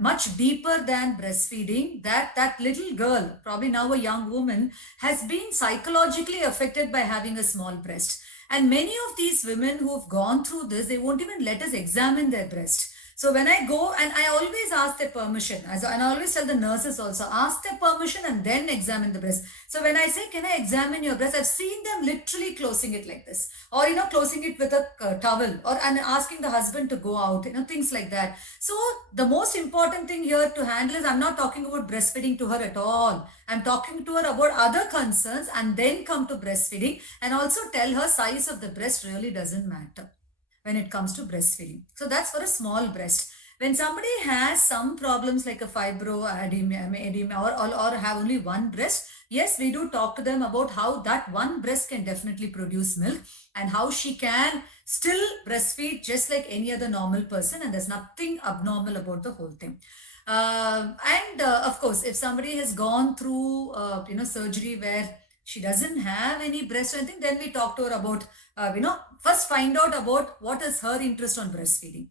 much deeper than breastfeeding, that little girl, probably now a young woman, has been psychologically affected by having a small breast. And many of these women who have gone through this, they won't even let us examine their breast. So when I go, and I always ask their permission, and I always tell the nurses also, ask their permission and then examine the breast. So when I say, can I examine your breast? I've seen them literally closing it like this, or, closing it with a towel, and asking the husband to go out, things like that. So the most important thing here to handle is, I'm not talking about breastfeeding to her at all. I'm talking to her about other concerns and then come to breastfeeding, and also tell her size of the breast really doesn't matter when it comes to breastfeeding. So that's for a small breast. When somebody has some problems like a fibroadenoma or have only one breast, yes, we do talk to them about how that one breast can definitely produce milk and how she can still breastfeed just like any other normal person, and there's nothing abnormal about the whole thing. Of course, if somebody has gone through surgery where she doesn't have any breast or anything, then we talk to her about first find out about what is her interest on breastfeeding.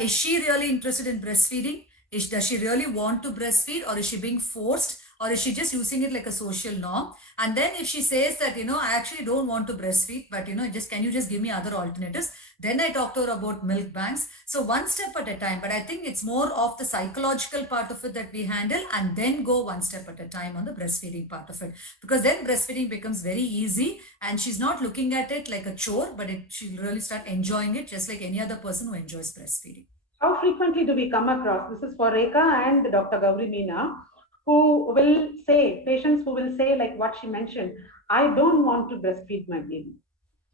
Is she really interested in breastfeeding? Does she really want to breastfeed, or is she being forced, or is she just using it like a social norm? And then if she says that, I actually don't want to breastfeed, but, can you just give me other alternatives? Then I talk to her about milk banks. So one step at a time, but I think it's more of the psychological part of it that we handle, and then go one step at a time on the breastfeeding part of it. Because then breastfeeding becomes very easy, and she's not looking at it like a chore, but she'll really start enjoying it just like any other person who enjoys breastfeeding. How frequently do we come across, this is for Rekha and Dr. Gauri Meena, who will say, patients who will say like what she mentioned, I don't want to breastfeed my baby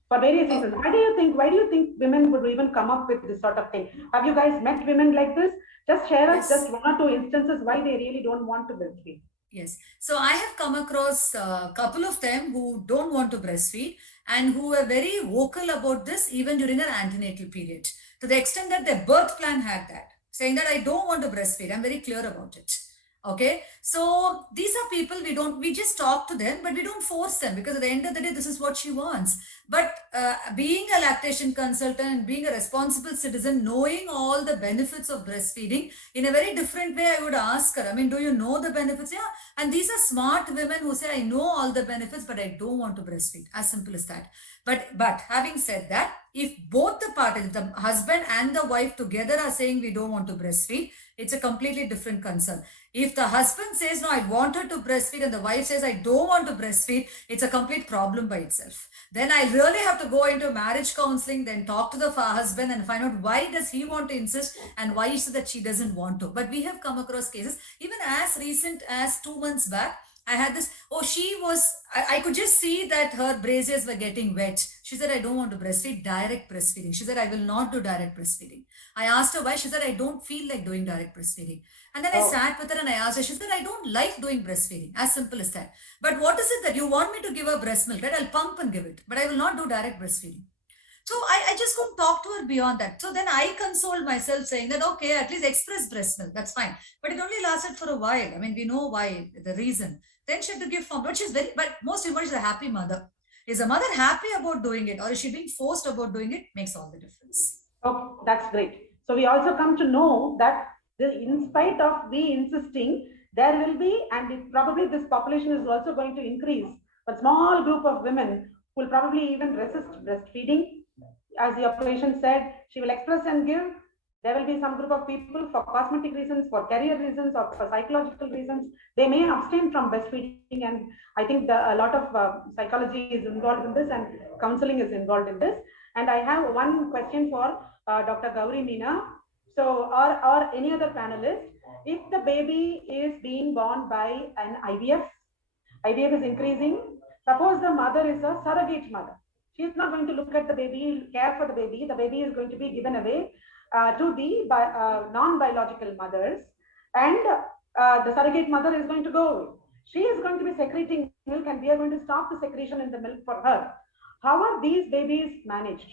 for various reasons. Why do you think women would even come up with this sort of thing? Have you guys met women like this? Just share us just one or two instances why they really don't want to breastfeed. Yes. So I have come across a couple of them who don't want to breastfeed and who are very vocal about this even during their antenatal period, to the extent that their birth plan had that, saying that I don't want to breastfeed. I'm very clear about it. Okay, so these are people we just talk to them, but we don't force them, because at the end of the day, this is what she wants. But being a lactation consultant and being a responsible citizen, knowing all the benefits of breastfeeding, in a very different way, I would ask her, do you know the benefits? Yeah. And these are smart women who say, I know all the benefits, but I don't want to breastfeed. As simple as that. But having said that, if both the parties, the husband and the wife together, are saying we don't want to breastfeed, it's a completely different concern. If the husband says, no, I wanted to breastfeed, and the wife says, I don't want to breastfeed, it's a complete problem by itself. Then I really have to go into marriage counseling, then talk to the husband and find out why does he want to insist and why is it that she doesn't want to. But we have come across cases, even as recent as 2 months back, I had this, I could just see that her braziers were getting wet. She said, I don't want to breastfeed, direct breastfeeding. She said, I will not do direct breastfeeding. I asked her why. She said, I don't feel like doing direct breastfeeding. And then I sat with her and I asked her, she said, I don't like doing breastfeeding. As simple as that. But what is it that you want me to give her breast milk, right? I'll pump and give it, but I will not do direct breastfeeding. So I just couldn't talk to her beyond that. So then I consoled myself saying that, okay, at least express breast milk, that's fine. But it only lasted for a while. We know why, the reason. Then she had to give formula, but most important, she's a happy mother. Is a mother happy about doing it, or is she being forced about doing it? Makes all the difference. Okay, that's great. So we also come to know that In spite of we insisting, there will be, and probably this population is also going to increase, a small group of women will probably even resist breastfeeding. As your patient said, she will express and give. There will be some group of people for cosmetic reasons, for career reasons, or for psychological reasons. They may abstain from breastfeeding, and I think a lot of psychology is involved in this, and counseling is involved in this. And I have one question for Dr. Gauri Meena. So, or any other panelist, if the baby is being born by an IVF, IVF is increasing. Suppose the mother is a surrogate mother. She is not going to look at the baby, care for the baby. The baby is going to be given away to the non-biological mothers, and the surrogate mother is going to go away. She is going to be secreting milk, and we are going to stop the secretion in the milk for her. How are these babies managed?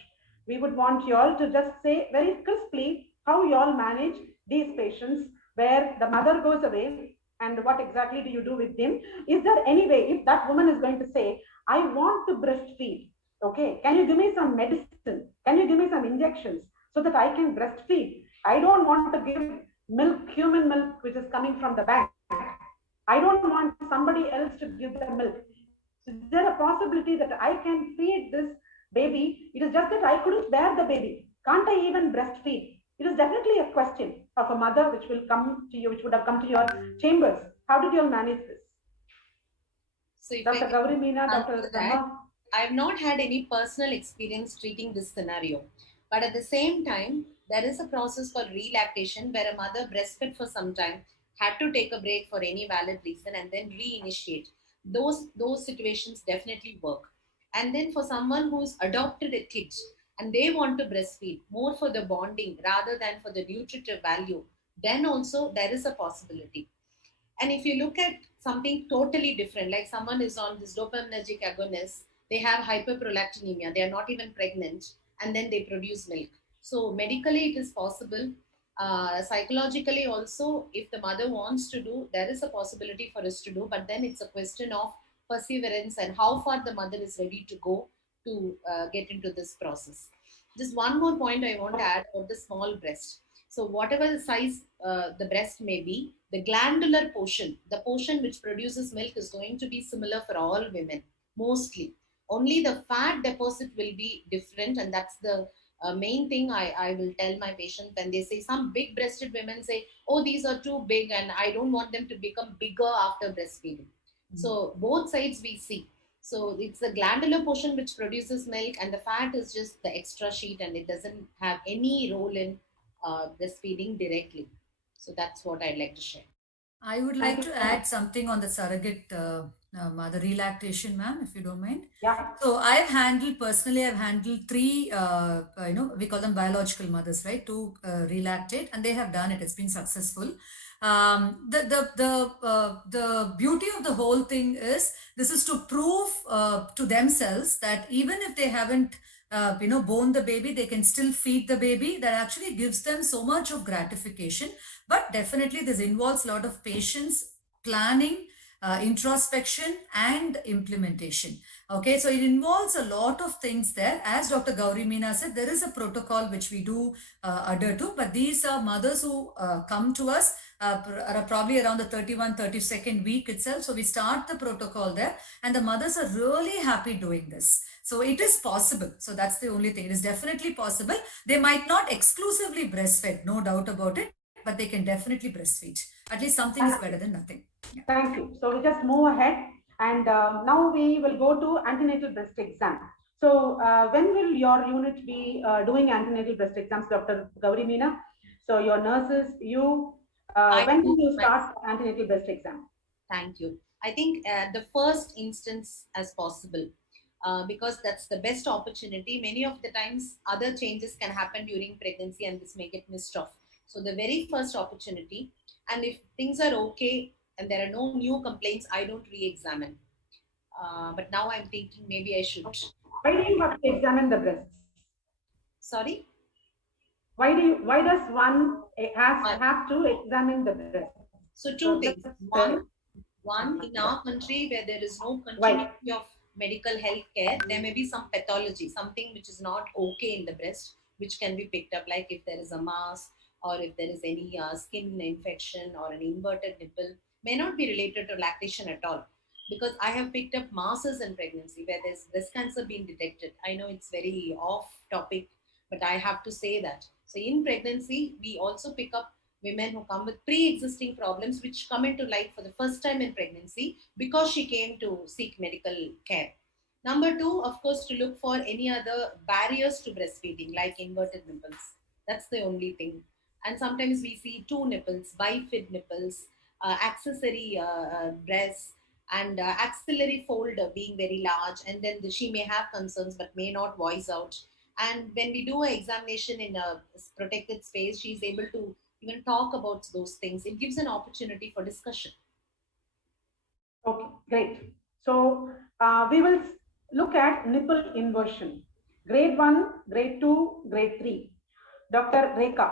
We would want you all to just say very crisply how you all manage these patients where the mother goes away, and what exactly do you do with them? Is there any way, if that woman is going to say, I want to breastfeed, okay, can you give me some medicine? Can you give me some injections so that I can breastfeed? I don't want to give milk, human milk, which is coming from the bank. I don't want somebody else to give the milk. Is there a possibility that I can feed this baby? It is just that I couldn't bear the baby. Can't I even breastfeed? It is definitely a question of a mother which will come to you, which would have come to your chambers. How did you all manage this? So if Dr. I Gauri Meena, Dr. answer that, Brahma? I have not had any personal experience treating this scenario. But at the same time, there is a process for relactation where a mother breastfed for some time, had to take a break for any valid reason, and then reinitiate. Those situations definitely work. And then for someone who's adopted a kid and they want to breastfeed more for the bonding rather than for the nutritive value, then also there is a possibility. And if you look at something totally different, like someone is on this dopaminergic agonist, they have hyperprolactinemia, they are not even pregnant, and then they produce milk. So medically it is possible. Psychologically also, if the mother wants to do, there is a possibility for us to do, but then it's a question of perseverance and how far the mother is ready to go to get into this process. Just one more point I want to add about the small breast. So whatever the size the breast may be, the glandular portion, the portion which produces milk, is going to be similar for all women, mostly. Only the fat deposit will be different, and that's the main thing I will tell my patient when they say, some big breasted women say, oh, these are too big and I don't want them to become bigger after breastfeeding. So both sides we see. So it's the glandular portion which produces milk, and the fat is just the extra sheet, and it doesn't have any role in breastfeeding directly. So that's what I'd like to share. I would like to add something on the surrogate mother relactation, ma'am, if you don't mind. Yeah. So I've handled three, we call them biological mothers, right? To relactate, and they have done it. It's been successful. The beauty of the whole thing is this is to prove to themselves that even if they haven't born the baby, they can still feed the baby. That actually gives them so much of gratification. But definitely this involves a lot of patience, planning, introspection, and implementation. Okay, so it involves a lot of things there. As Dr. Gauri Meena said, there is a protocol which we do adhere to, but these are mothers who come to us probably around the 32nd week itself. So we start the protocol there, and the mothers are really happy doing this. So it is possible. So that's the only thing. It is definitely possible. They might not exclusively breastfeed, no doubt about it, but they can definitely breastfeed. At least something is better than nothing. Yeah. Thank you. So we just move ahead, and now we will go to antenatal breast exam. So when will your unit be doing antenatal breast exams, Dr. Gauri Meena? So your nurses, you, when will you start antenatal breast exam? Thank you. I think the first instance as possible. Because that's the best opportunity. Many of the times other changes can happen during pregnancy and this may get missed off. So the very first opportunity, and if things are okay and there are no new complaints, I don't re-examine. But now I'm thinking maybe I should. Why do you have to examine the breasts? Sorry? Why does one have to examine the breast? So two things. One, in our country where there is no continuity of medical health care, there may be some pathology, something which is not okay in the breast, which can be picked up, like if there is a mass or if there is any skin infection or an inverted nipple, may not be related to lactation at all. Because I have picked up masses in pregnancy where there's breast cancer being detected. I know it's very off topic, but I have to say that. So in pregnancy, we also pick up women who come with pre-existing problems which come into light for the first time in pregnancy because she came to seek medical care. Number two, of course, to look for any other barriers to breastfeeding like inverted nipples. That's the only thing. And sometimes we see two nipples, bifid nipples, accessory breasts, and axillary fold being very large, and then she may have concerns but may not voice out. And when we do an examination in a protected space, she's able to even talk about those things. It gives an opportunity for discussion. Okay, great. So we will look at nipple inversion. Grade 1, grade 2, grade 3. Dr. Rekha.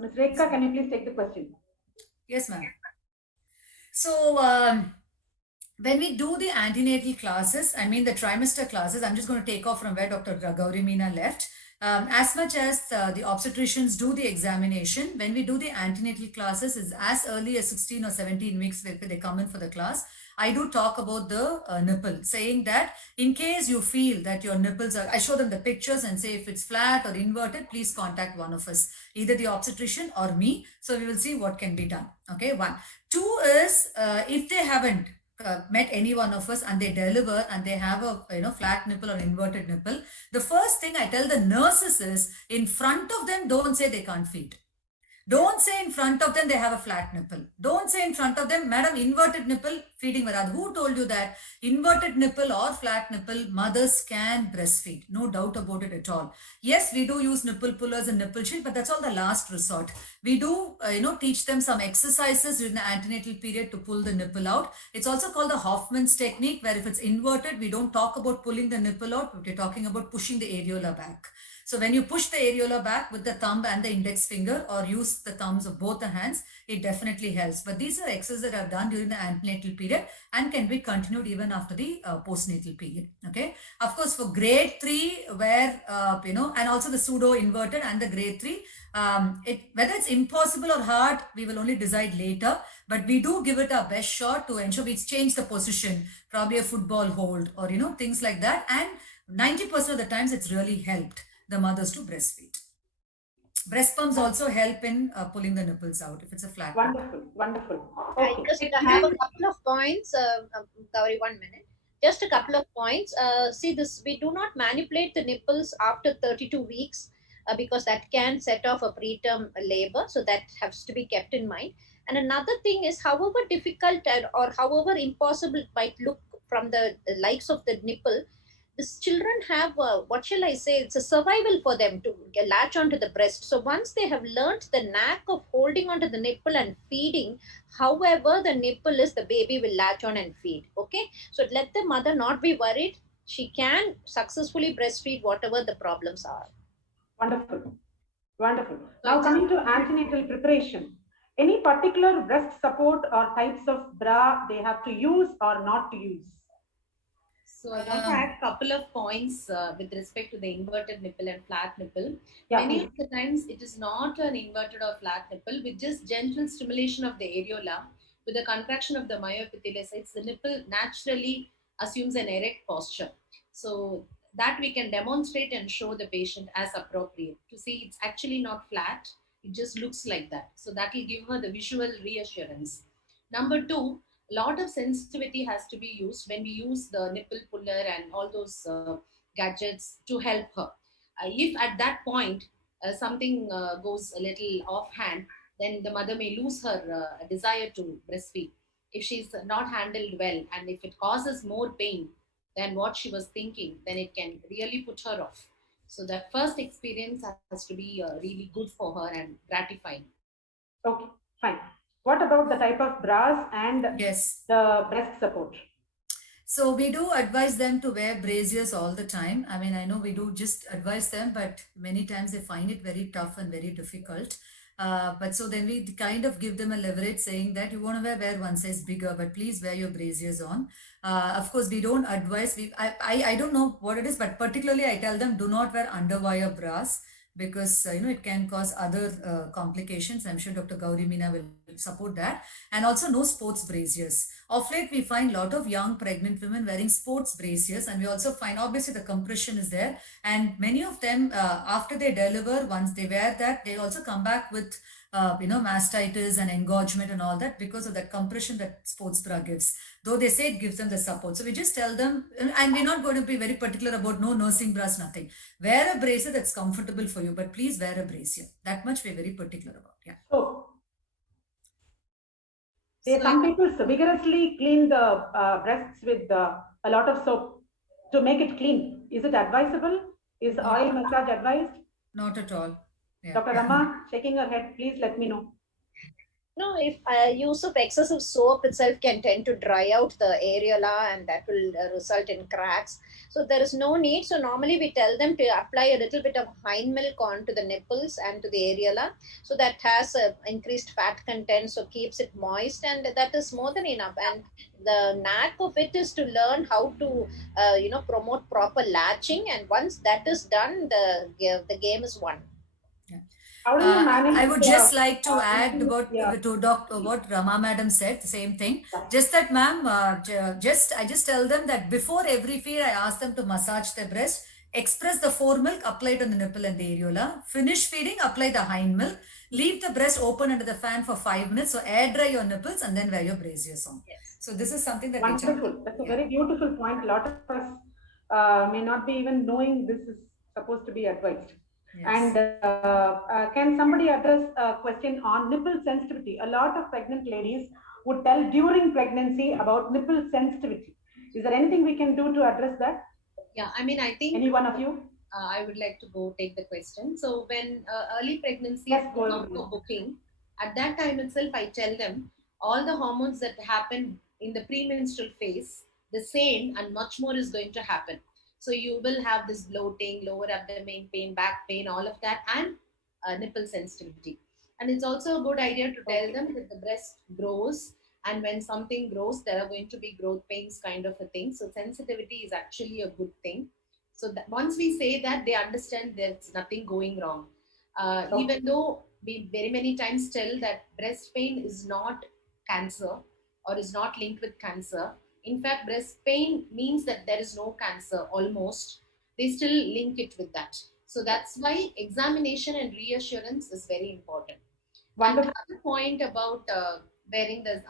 Ms. Rekha, can you please take the question? Yes, ma'am. So when we do the antenatal classes, I mean the trimester classes, I'm just going to take off from where Dr. Gauri Meena left. As much as the obstetricians do the examination, when we do the antenatal classes, is as early as 16 or 17 weeks when they come in for the class. I do talk about the nipple, saying that in case you feel that your nipples are, I show them the pictures and say if it's flat or inverted, please contact one of us, either the obstetrician or me. So we will see what can be done. Okay, one. Two is if they haven't met any one of us and they deliver and they have a flat nipple or inverted nipple, the first thing I tell the nurses is, in front of them, don't say they can't feed. Don't say in front of them they have a flat nipple. Don't say in front of them, madam, inverted nipple, feeding varad. Who told you that? Inverted nipple or flat nipple, mothers can breastfeed. No doubt about it at all. Yes, we do use nipple pullers and nipple shield, but that's all the last resort. We do, teach them some exercises during the antenatal period to pull the nipple out. It's also called the Hoffman's technique, where if it's inverted, we don't talk about pulling the nipple out, but we're talking about pushing the areola back. So when you push the areola back with the thumb and the index finger, or use the thumbs of both the hands, it definitely helps. But these are exercises that are done during the antenatal period and can be continued even after the postnatal period. Okay. Of course, for grade 3, where, and also the pseudo inverted and the grade 3, whether it's impossible or hard, we will only decide later. But we do give it our best shot to ensure we change the position, probably a football hold or, things like that. And 90% of the times it's really helped the mothers to breastfeed. Breast pumps also help in pulling the nipples out if it's a flat. Wonderful, wonderful. I just have a couple of points, Gauri, 1 minute. Just a couple of points. See this, we do not manipulate the nipples after 32 weeks because that can set off a preterm labor. So that has to be kept in mind. And another thing is, however difficult or however impossible it might look from the likes of the nipple, these children have what shall I say, it's a survival for them to latch onto the breast. So once they have learned the knack of holding onto the nipple and feeding, however the nipple is, the baby will latch on and feed. Okay, so let the mother not be worried. She can successfully breastfeed whatever the problems are. Wonderful, wonderful. Now coming to antenatal preparation, any particular breast support or types of bra they have to use or not to use? So I want to add a couple of points with respect to the inverted nipple and flat nipple. Yeah, Many please. of the times it is not an inverted or flat nipple. With just gentle stimulation of the areola, with the contraction of the myoepithelial, the nipple naturally assumes an erect posture. So that we can demonstrate and show the patient as appropriate to see it's actually not flat. It just looks like that. So that will give her the visual reassurance. Number two, a lot of sensitivity has to be used when we use the nipple puller and all those gadgets to help her. If at that point something goes a little offhand, then the mother may lose her desire to breastfeed. If she's not handled well and if it causes more pain than what she was thinking, then it can really put her off. So that first experience has to be really good for her and gratifying. Okay, fine. What about the type of bras and the breast support? So we do advise them to wear braziers all the time. I mean, I know we do just advise them, but many times they find it very tough and very difficult. But so then we kind of give them a leverage saying that you want to wear one size bigger, but please wear your braziers on. Of course, we don't advise. I don't know what it is, but particularly I tell them do not wear underwire bras. because it can cause other complications. I'm sure Dr. Gauri Meena will support that. And also no sports braziers. Of late, we find a lot of young pregnant women wearing sports braziers, and we also find obviously the compression is there, and many of them after they deliver, once they wear that, they also come back with mastitis and engorgement and all that because of that compression that sports bra gives, though they say it gives them the support. So we just tell them, and we're not going to be very particular about no nursing bras, nothing. Wear a brazier that's comfortable for you, but please wear a brazier. That much we're very particular about. Yeah. So, some people vigorously clean the breasts with a lot of soap to make it clean. Is it advisable? Is oil massage advised? Not at all. Yeah. Dr. Rama, shaking her head, please let me know. No, if use of excessive soap itself can tend to dry out the areola, and that will result in cracks. So there is no need. So normally we tell them to apply a little bit of hind milk onto the nipples and to the areola. So that has increased fat content, so keeps it moist, and that is more than enough. And the knack of it is to learn how to, promote proper latching. And once that is done, the game is won. How do you manage? I would just like to add to Dr. what Rama Madam said, the same thing. Just that, ma'am, I just tell them that before every feed, I ask them to massage their breast, express the fore milk, apply it on the nipple and the areola. Finish feeding, apply the hind milk. Leave the breast open under the fan for 5 minutes. So air dry your nipples and then wear your braziers on. Yes. So this is something that wonderful. That's a very beautiful point. A lot of us may not be even knowing this is supposed to be advised. Yes. And can somebody address a question on nipple sensitivity? A lot of pregnant ladies would tell during pregnancy about nipple sensitivity. Is there anything we can do to address that? Yeah, I mean, I think any one of you? I would like to go take the question. So when early pregnancy is not for booking, at that time itself, I tell them all the hormones that happen in the premenstrual phase, the same and much more is going to happen. So you will have this bloating, lower abdomen pain, back pain, all of that, and nipple sensitivity. And it's also a good idea to tell them that the breast grows, and when something grows, there are going to be growth pains kind of a thing. So sensitivity is actually a good thing. So that once we say that, they understand there's nothing going wrong. Even though we very many times tell that breast pain is not cancer or is not linked with cancer. In fact, breast pain means that there is no cancer almost. They still link it with that. So that's why examination and reassurance is very important. Wonderful. Another point about wearing the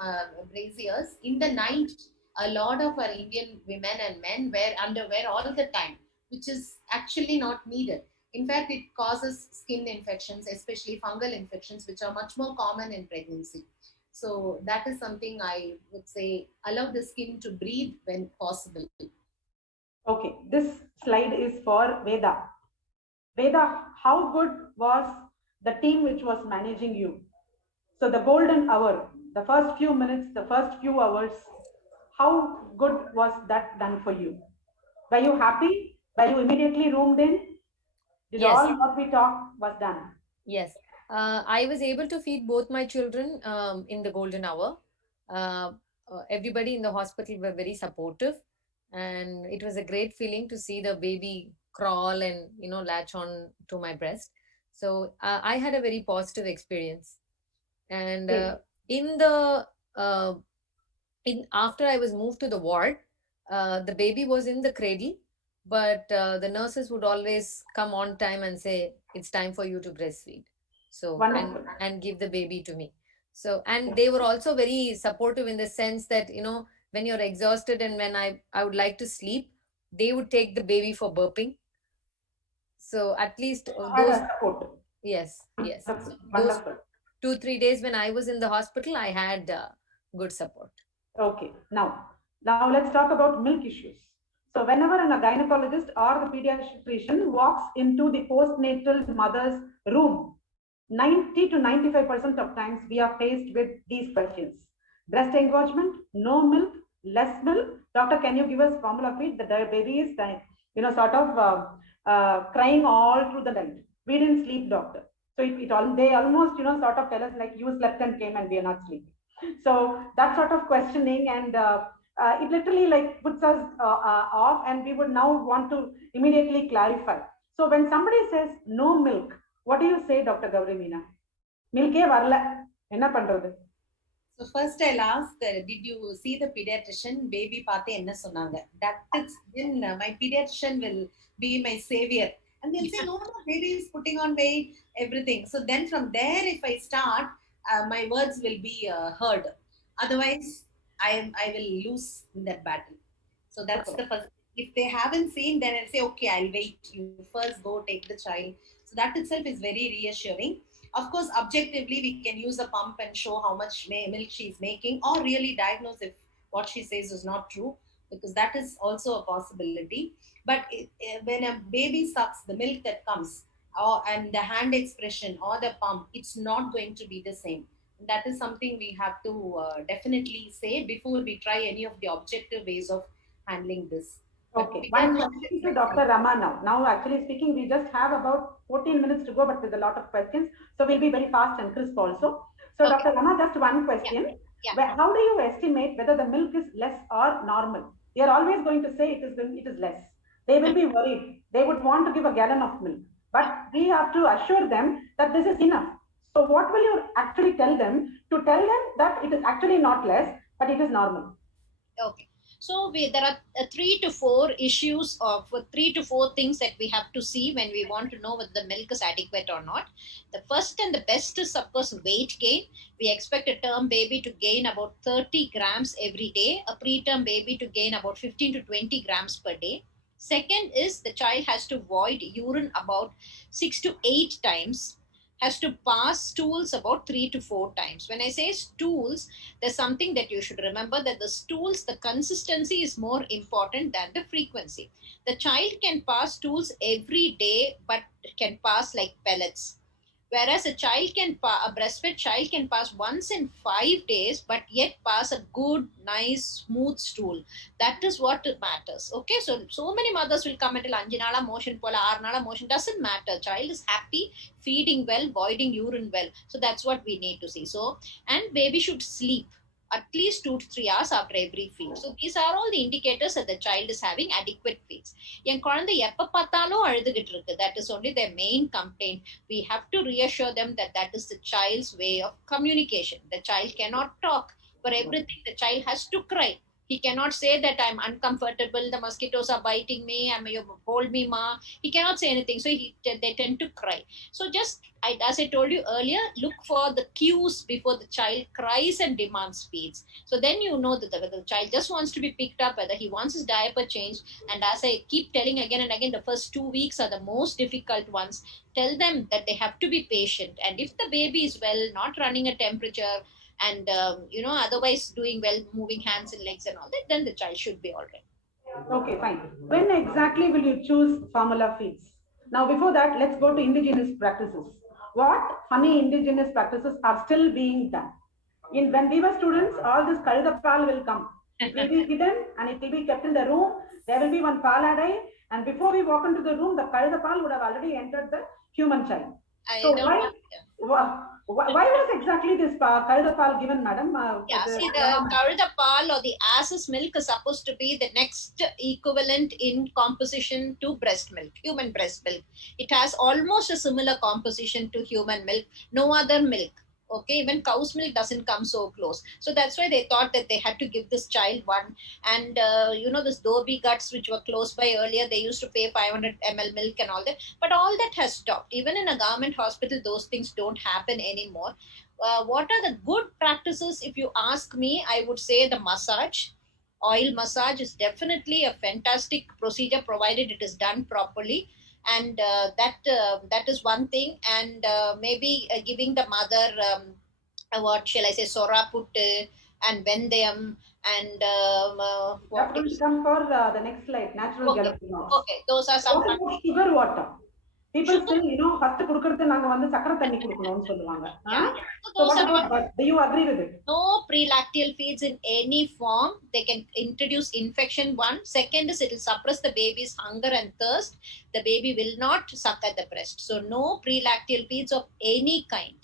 braziers, in the night, a lot of our Indian women and men wear underwear all the time, which is actually not needed. In fact, it causes skin infections, especially fungal infections, which are much more common in pregnancy. So that is something I would say, allow the skin to breathe when possible. Okay, this slide is for Veda. Veda, how good was the team which was managing you? So the golden hour, the first few minutes, the first few hours, how good was that done for you? Were you happy? Were you immediately roomed in? Did all what we talked was done? Yes. I was able to feed both my children in the golden hour. Everybody in the hospital were very supportive, and it was a great feeling to see the baby crawl and latch on to my breast. So I had a very positive experience. And after I was moved to the ward, the baby was in the cradle, but the nurses would always come on time and say, it's time for you to breastfeed. So, and give the baby to me. So, and they were also very supportive in the sense that, when you're exhausted and when I would like to sleep, they would take the baby for burping. So at least those, yes. So those 2-3 days when I was in the hospital, I had good support. Okay, now let's talk about milk issues. So whenever a gynecologist or the pediatrician walks into the postnatal mother's room, 90 to 95% of times we are faced with these questions. Breast engorgement, no milk, less milk. Doctor, can you give us formula feed? The baby is dying, sort of crying all through the night. We didn't sleep, doctor. So they almost, sort of tell us like, you slept and came and we are not sleeping. So that sort of questioning, and it literally like puts us off, and we would now want to immediately clarify. So when somebody says no milk, what do you say, Dr. Gauri Meena? Milk varla. Enna pandrathu? So first I'll ask, did you see the pediatrician? Baby paathe enna sonnanga? That is then my pediatrician will be my savior. And they'll say, no, baby is putting on weight, everything. So then from there, if I start, my words will be heard. Otherwise, I will lose in that battle. So that's the first. If they haven't seen, then I'll say, okay, I'll wait. You first go take the child. So that itself is very reassuring. Of course, objectively, we can use a pump and show how much milk she's making, or really diagnose if what she says is not true, because that is also a possibility. But when a baby sucks, the milk that comes, and the hand expression or the pump, it's not going to be the same. That is something we have to definitely say before we try any of the objective ways of handling this. Okay, one question to Dr. Rama now. Now, actually speaking, we just have about 14 minutes to go, but with a lot of questions. So we'll be very fast and crisp also. So Okay. Dr. Rama, just one question. Yeah. How do you estimate whether the milk is less or normal? They are always going to say it is less. They will be worried. They would want to give a gallon of milk. But we have to assure them that this is enough. So what will you actually tell them to tell them that it is actually not less, but it is normal? Okay. So there are 3 to 4 issues of 3 to 4 things that we have to see when we want to know whether the milk is adequate or not. The first and the best is, of course, weight gain. We expect a term baby to gain about 30 grams every day, a preterm baby to gain about 15 to 20 grams per day. Second is the child has to void urine about 6 to 8 times, has to pass stools about 3 to 4 times. When I say stools, there's something that you should remember, that the stools, the consistency is more important than the frequency. The child can pass stools every day, but can pass like pellets. Whereas a breastfed child can pass once in 5 days, but yet pass a good, nice, smooth stool. That is what matters. Okay, so many mothers will come and tell, 5 nala motion pola, 6 nala motion. Doesn't matter. Child is happy, feeding well, voiding urine well. So that's what we need to see. So, and baby should sleep at least 2 to 3 hours after every feed. So these are all the indicators that the child is having adequate feeds. என் குழந்தை எப்ப பார்த்தாலும் அழுதுகிட்டு இருக்கு, that is only their main complaint. We have to reassure them that that is the child's way of communication. The child cannot talk. For everything, the child has to cry. He cannot say that I'm uncomfortable, the mosquitoes are biting me, you hold me, ma. He cannot say anything. So they tend to cry. So just, as I told you earlier, look for the cues before the child cries and demands feeds. So then you know that the child just wants to be picked up, whether he wants his diaper changed. And as I keep telling again and again, the first 2 weeks are the most difficult ones. Tell them that they have to be patient. And if the baby is well, not running a temperature, and otherwise doing well, moving hands and legs and all that, then the child should be all right. Okay, fine. When exactly will you choose formula feeds? Now, before that, let's go to indigenous practices. What funny indigenous practices are still being done? When we were students, all this kalidapal will come. It will be hidden and it will be kept in the room. There will be one paladai, and before we walk into the room, the kalidapal would have already entered the human child. So why was exactly this kalidapal given, madam? See, the kalidapal or the ass's milk is supposed to be the next equivalent in composition to breast milk, human breast milk. It has almost a similar composition to human milk, no other milk. Okay, even cow's milk doesn't come so close. So that's why they thought that they had to give this child one. And this Dobie guts which were close by earlier, they used to pay 500 ml milk and all that, but all that has stopped. Even in a government hospital, those things don't happen anymore. What are the good practices? If you ask me, I would say the massage. Oil massage is definitely a fantastic procedure, provided it is done properly. And that is one thing. And maybe giving the mother what shall I say, sora puttu and vendayam and that will come for the next slide, natural gelatin. Okay, those are some. What about sugar water? People still, first குடுக்குறது நாங்க வந்து சக்கரை தண்ணி குடுக்கணும்னு சொல்லுவாங்க. So what about that? Do you agree with it? No prelacteal feeds in any form. They can introduce infection. One. Second is it will suppress the baby's hunger and thirst. The baby will not suck at the breast. So no prelacteal feeds of any kind.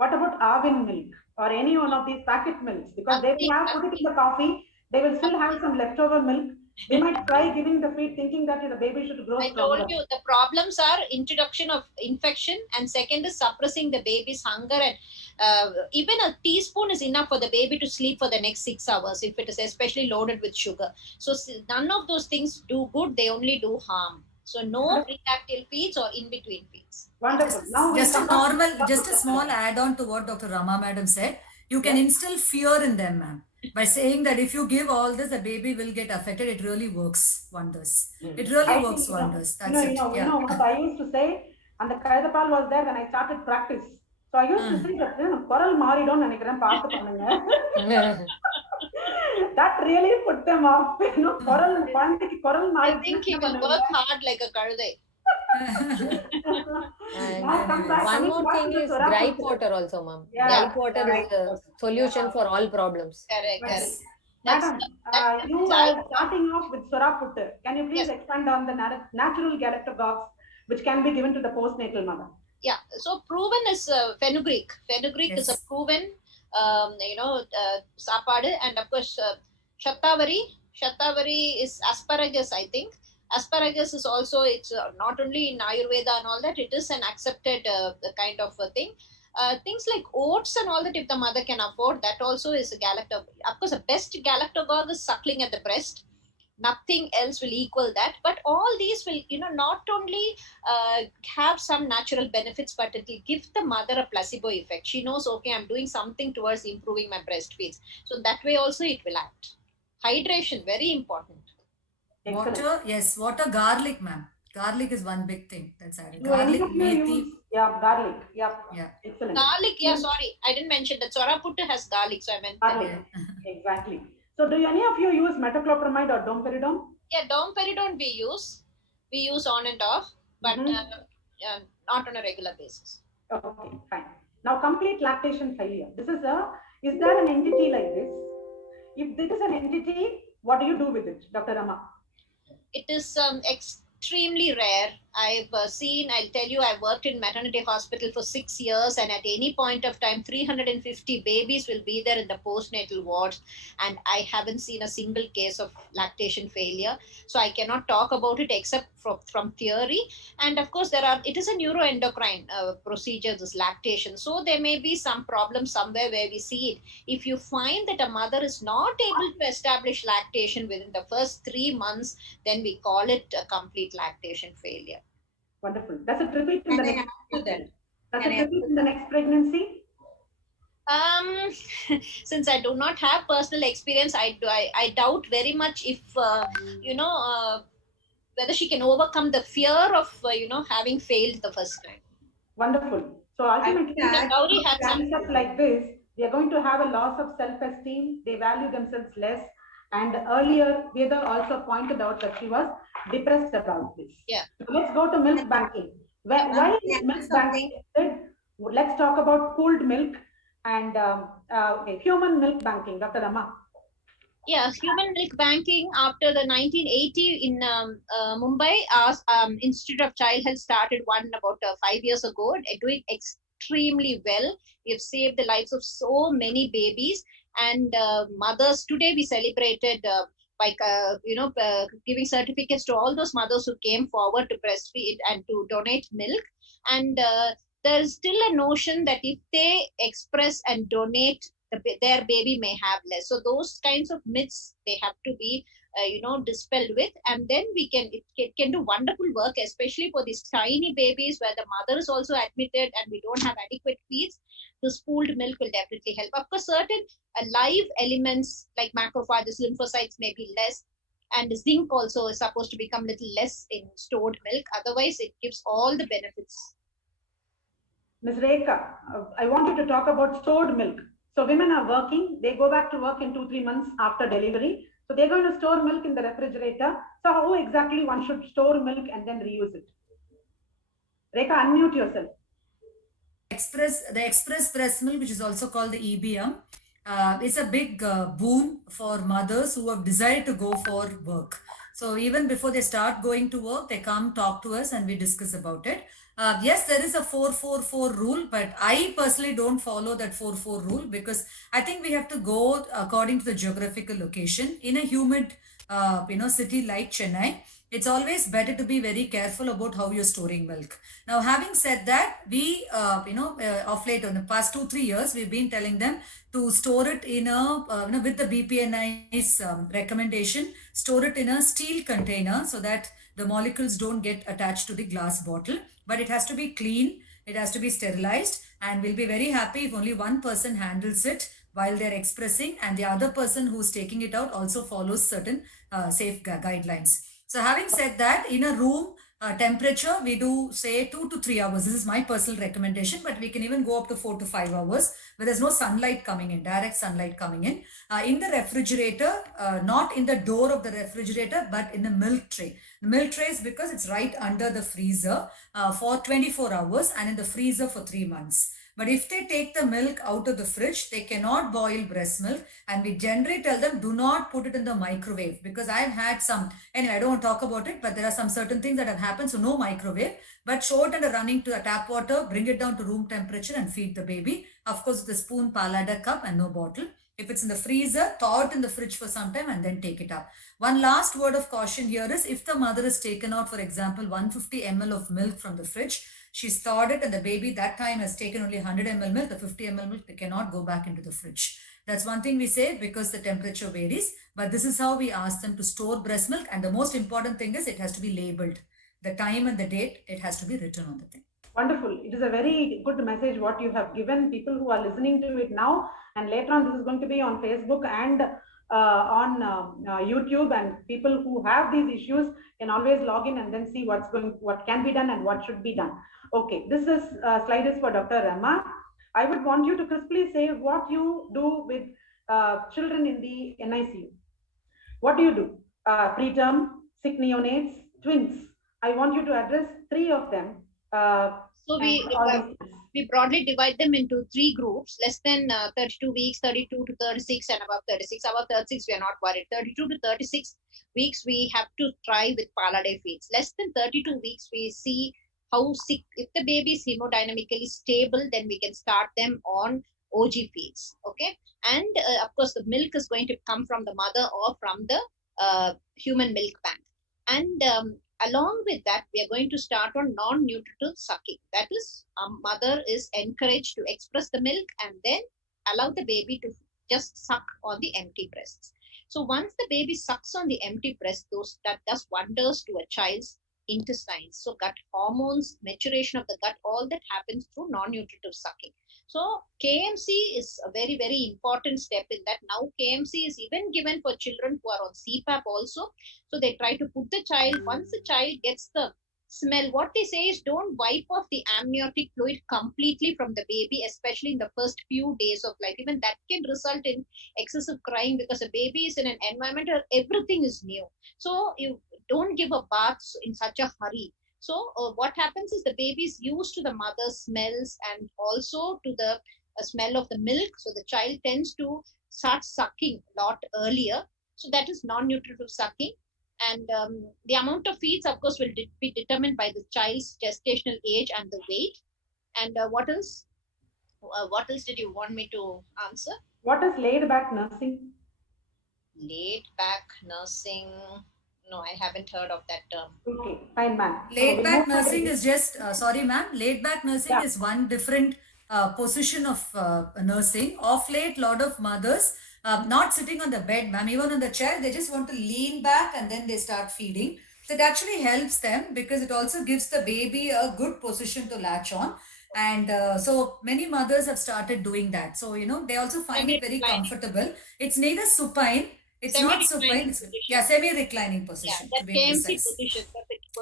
What about almond milk or any one of these packet milks? Because they will have put it in the coffee. They will still have some leftover milk. We might try giving the feed thinking that the baby should grow I stronger. told you the problems are introduction of infection, and second is suppressing the baby's hunger. And even a teaspoon is enough for the baby to sleep for the next 6 hours if it is especially loaded with sugar. So none of those things do good, they only do harm. So no prenuptial feeds or in between feeds. Wonderful. Now we Just a come back to normal, just a small add-on to what Dr. Rama madam said. You can instill fear in them, ma'am, by saying that if you give all this, the baby will get affected. It really works wonders. It really works wonders. That's it. You know what I used to say, and the Kaidapal was there when I started practice. So I used to say that Koral Maridon and that really put them off. Koral I think he will work hard like a Karde. And one more thing is gripe water also, ma'am. Gripe water is a solution for all problems. Correct. Madam, you are starting off with Soraputta. Can you please expand on the natural galactogogues which can be given to the postnatal mother? Yeah, so proven is fenugreek. Fenugreek is a proven, sapadu, and of course, shatavari. Shatavari is asparagus, I think. Asparagus is also, it's not only in Ayurveda and all that, it is an accepted kind of a thing. Things like oats and all that, if the mother can afford, that also is a galactog. Of course, the best galactogog is suckling at the breast. Nothing else will equal that. But all these will, not only have some natural benefits, but it will give the mother a placebo effect. She knows, okay, I'm doing something towards improving my breastfeeds. So that way also it will act. Hydration, very important. Water, yes, water, garlic, ma'am. Garlic is one big thing that's added. Garlic, methi. Yeah, garlic. Yeah. Excellent. Garlic, sorry. I didn't mention that. Soraputta has garlic, so I meant garlic. Exactly. So do any of you use metoclopramide or domperidone? Yeah, domperidone we use. We use on and off, but not on a regular basis. Okay, fine. Now, complete lactation failure. Is there an entity like this? If this is an entity, what do you do with it, Dr. Rama? It is extremely rare. I'll tell you, I worked in maternity hospital for 6 years, and at any point of time, 350 babies will be there in the postnatal wards, and I haven't seen a single case of lactation failure. So I cannot talk about it except from theory. And of course, it is a neuroendocrine procedure, this lactation. So there may be some problem somewhere where we see it. If you find that a mother is not able to establish lactation within the first 3 months, then we call it a complete lactation failure. Wonderful. Does it repeat in the next? Does it repeat in the next pregnancy? Since I do not have personal experience, I doubt very much if whether she can overcome the fear of having failed the first time. Wonderful. So ultimately, concept like this, they are going to have a loss of self-esteem. They value themselves less. And earlier, Veda also pointed out that she was depressed about this. Yeah. So let's go to milk banking. Why is milk banking? Let's talk about pooled milk and human milk banking. Dr. Rama. Yeah, human milk banking after the 1980 in Mumbai, Institute of Child Health started one about 5 years ago, doing extremely well. We have saved the lives of so many babies. And mothers, today we celebrated by giving certificates to all those mothers who came forward to breastfeed and to donate milk. And there is still a notion that if they express and donate, their baby may have less. So those kinds of myths, they have to be dispelled with, and then it can do wonderful work, especially for these tiny babies where the mother is also admitted and we don't have adequate feeds. This pooled milk will definitely help. Of course, certain live elements like macrophages, lymphocytes may be less, and zinc also is supposed to become little less in stored milk. Otherwise, it gives all the benefits. Ms. Rekha, I want you to talk about stored milk. So women are working, they go back to work in 2-3 months after delivery. So they're going to store milk in the refrigerator. So how exactly one should store milk and then reuse it? Rekha, unmute yourself. The express breast milk, which is also called the EBM, is a big boon for mothers who have decided to go for work. So even before they start going to work, they come talk to us and we discuss about it. Yes, there is a 4-4-4 rule, but I personally don't follow that 4-4 rule because I think we have to go according to the geographical location. In a humid, city like Chennai, it's always better to be very careful about how you're storing milk. Now, having said that, we, of late, on the past 2-3 years, we've been telling them to store it in a, with the BPNI's recommendation, store it in a steel container so that the molecules don't get attached to the glass bottle, but it has to be clean, it has to be sterilized, and we'll be very happy if only one person handles it while they're expressing and the other person who's taking it out also follows certain safe guidelines. So having said that, in a room, temperature, we do say 2 to 3 hours. This is my personal recommendation, but we can even go up to 4 to 5 hours where there's no sunlight coming in, direct sunlight coming in. In the refrigerator, not in the door of the refrigerator, but in the milk tray. The milk tray is because it's right under the freezer for 24 hours and in the freezer for 3 months. But if they take the milk out of the fridge, they cannot boil breast milk. And we generally tell them, do not put it in the microwave because I've had some, anyway, I don't want to talk about it, but there are some certain things that have happened. So no microwave, but show it under running to a tap water, bring it down to room temperature and feed the baby. Of course, with a spoon, palada cup and no bottle. If it's in the freezer, thaw it in the fridge for some time and then take it up. One last word of caution here is if the mother has taken out, for example, 150 ml of milk from the fridge, she's thawed it and the baby that time has taken only 100 ml milk, the 50 ml milk, they cannot go back into the fridge. That's one thing we say because the temperature varies, but this is how we ask them to store breast milk. And the most important thing is it has to be labeled. The time and the date, it has to be written on the thing. Wonderful. It is a very good message what you have given people who are listening to it now. And later on, this is going to be on Facebook and on YouTube. And people who have these issues can always log in and then see what can be done and what should be done. Okay, this is slide is for Dr. Rama. I would want you to crisply say what you do with children in the NICU. What do you do? Preterm, sick neonates, twins. I want you to address 3 of them. So we broadly divide them into 3 groups, less than 32 weeks, 32 to 36 and above 36. Above 36, we are not worried. 32 to 36 weeks, we have to try with Paladay feeds. Less than 32 weeks, we see how sick, if the baby is hemodynamically stable, then we can start them on OG feeds, okay? And of course, the milk is going to come from the mother or from the human milk bank. And along with that, we are going to start on non-nutritive sucking. That is, mother is encouraged to express the milk and then allow the baby to just suck on the empty breasts. So once the baby sucks on the empty breast, that does wonders to a child's intestines. So gut hormones, maturation of the gut, all that happens through non-nutritive sucking. So KMC is a very, very important step in that. Now KMC is even given for children who are on CPAP also. So they try to put the child, once the child gets the smell, what they say is don't wipe off the amniotic fluid completely from the baby, especially in the first few days of life. Even that can result in excessive crying because a baby is in an environment where everything is new. So you don't give a bath in such a hurry. So what happens is the baby is used to the mother's smells and also to the smell of the milk. So the child tends to start sucking a lot earlier. So that is non-nutritive sucking. And the amount of feeds, of course, will be determined by the child's gestational age and the weight. And what else? What else did you want me to answer? What is laid back nursing? Laid back nursing. No, I haven't heard of that term. Okay, fine, ma'am. Laid back nursing is just, sorry, ma'am, laid back nursing is one different position of nursing. Of late, lot of mothers, not sitting on the bed, ma'am, even on the chair, they just want to lean back and then they start feeding. So it actually helps them because it also gives the baby a good position to latch on. And so many mothers have started doing that. So, they also find it very comfortable. It's neither supine. It's not supine. Semi-reclining position. Yeah, that KMC position.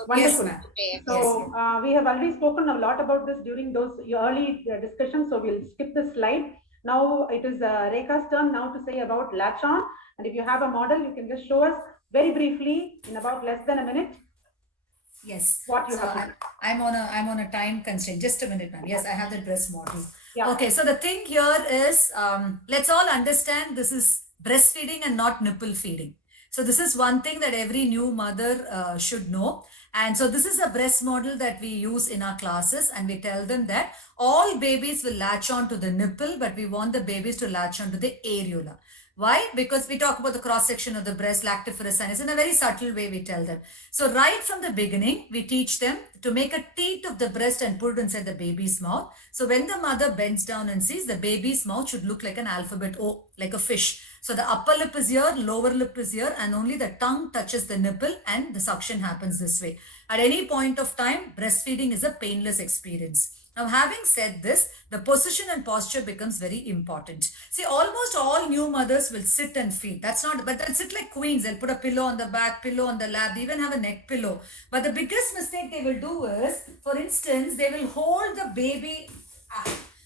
Wonderful. Yes, so we have already spoken a lot about this during those early discussions. So we'll skip this slide. Now it is Rekha's turn now to say about latch on. And if you have a model, you can just show us very briefly in about less than a minute. Yes. What you have. I'm on a time constraint. Just a minute, ma'am. Yes, I have the breast model. Yeah. Okay. So the thing here is, let's all understand this is breastfeeding and not nipple feeding. So this is one thing that every new mother should know. And so this is a breast model that we use in our classes, and we tell them that all babies will latch on to the nipple, but we want the babies to latch on to the areola. Why? Because we talk about the cross section of the breast, lactiferous sinus, in a very subtle way we tell them. So right from the beginning, we teach them to make a teat of the breast and put it inside the baby's mouth. So when the mother bends down and sees, the baby's mouth should look like an alphabet O, like a fish. So the upper lip is here, lower lip is here, and only the tongue touches the nipple and the suction happens this way. At any point of time, breastfeeding is a painless experience. Now, having said this, the position and posture becomes very important. See, almost all new mothers will sit and feed. That's not, but they'll sit like queens. They'll put a pillow on the back, pillow on the lap. They even have a neck pillow. But the biggest mistake they will do is, for instance, they will hold the baby.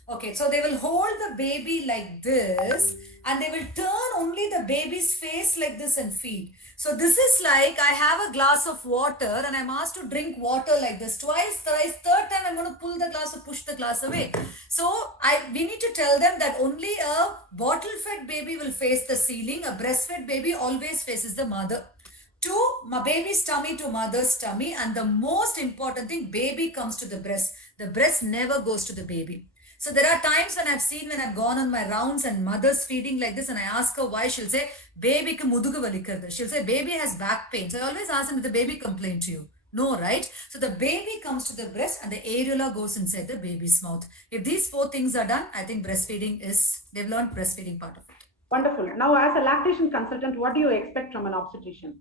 Okay, so they will hold the baby like this, and they will turn only the baby's face like this and feed. So this is like I have a glass of water and I'm asked to drink water like this twice, thrice, third time I'm going to pull the glass or push the glass away. So we need to tell them that only a bottle-fed baby will face the ceiling. A breastfed baby always faces the mother. To my baby's tummy to mother's tummy, and the most important thing, baby comes to the breast. The breast never goes to the baby. So there are times when I've gone on my rounds and mother's feeding like this, and I ask her why. She'll say, baby ku mudugu valikirudhu. She'll say, baby has back pain. So I always ask them, did the baby complain to you? No, right? So the baby comes to the breast and the areola goes inside the baby's mouth. If these 4 things are done, I think breastfeeding they've learned breastfeeding part of it. Wonderful. Now, as a lactation consultant, what do you expect from an obstetrician?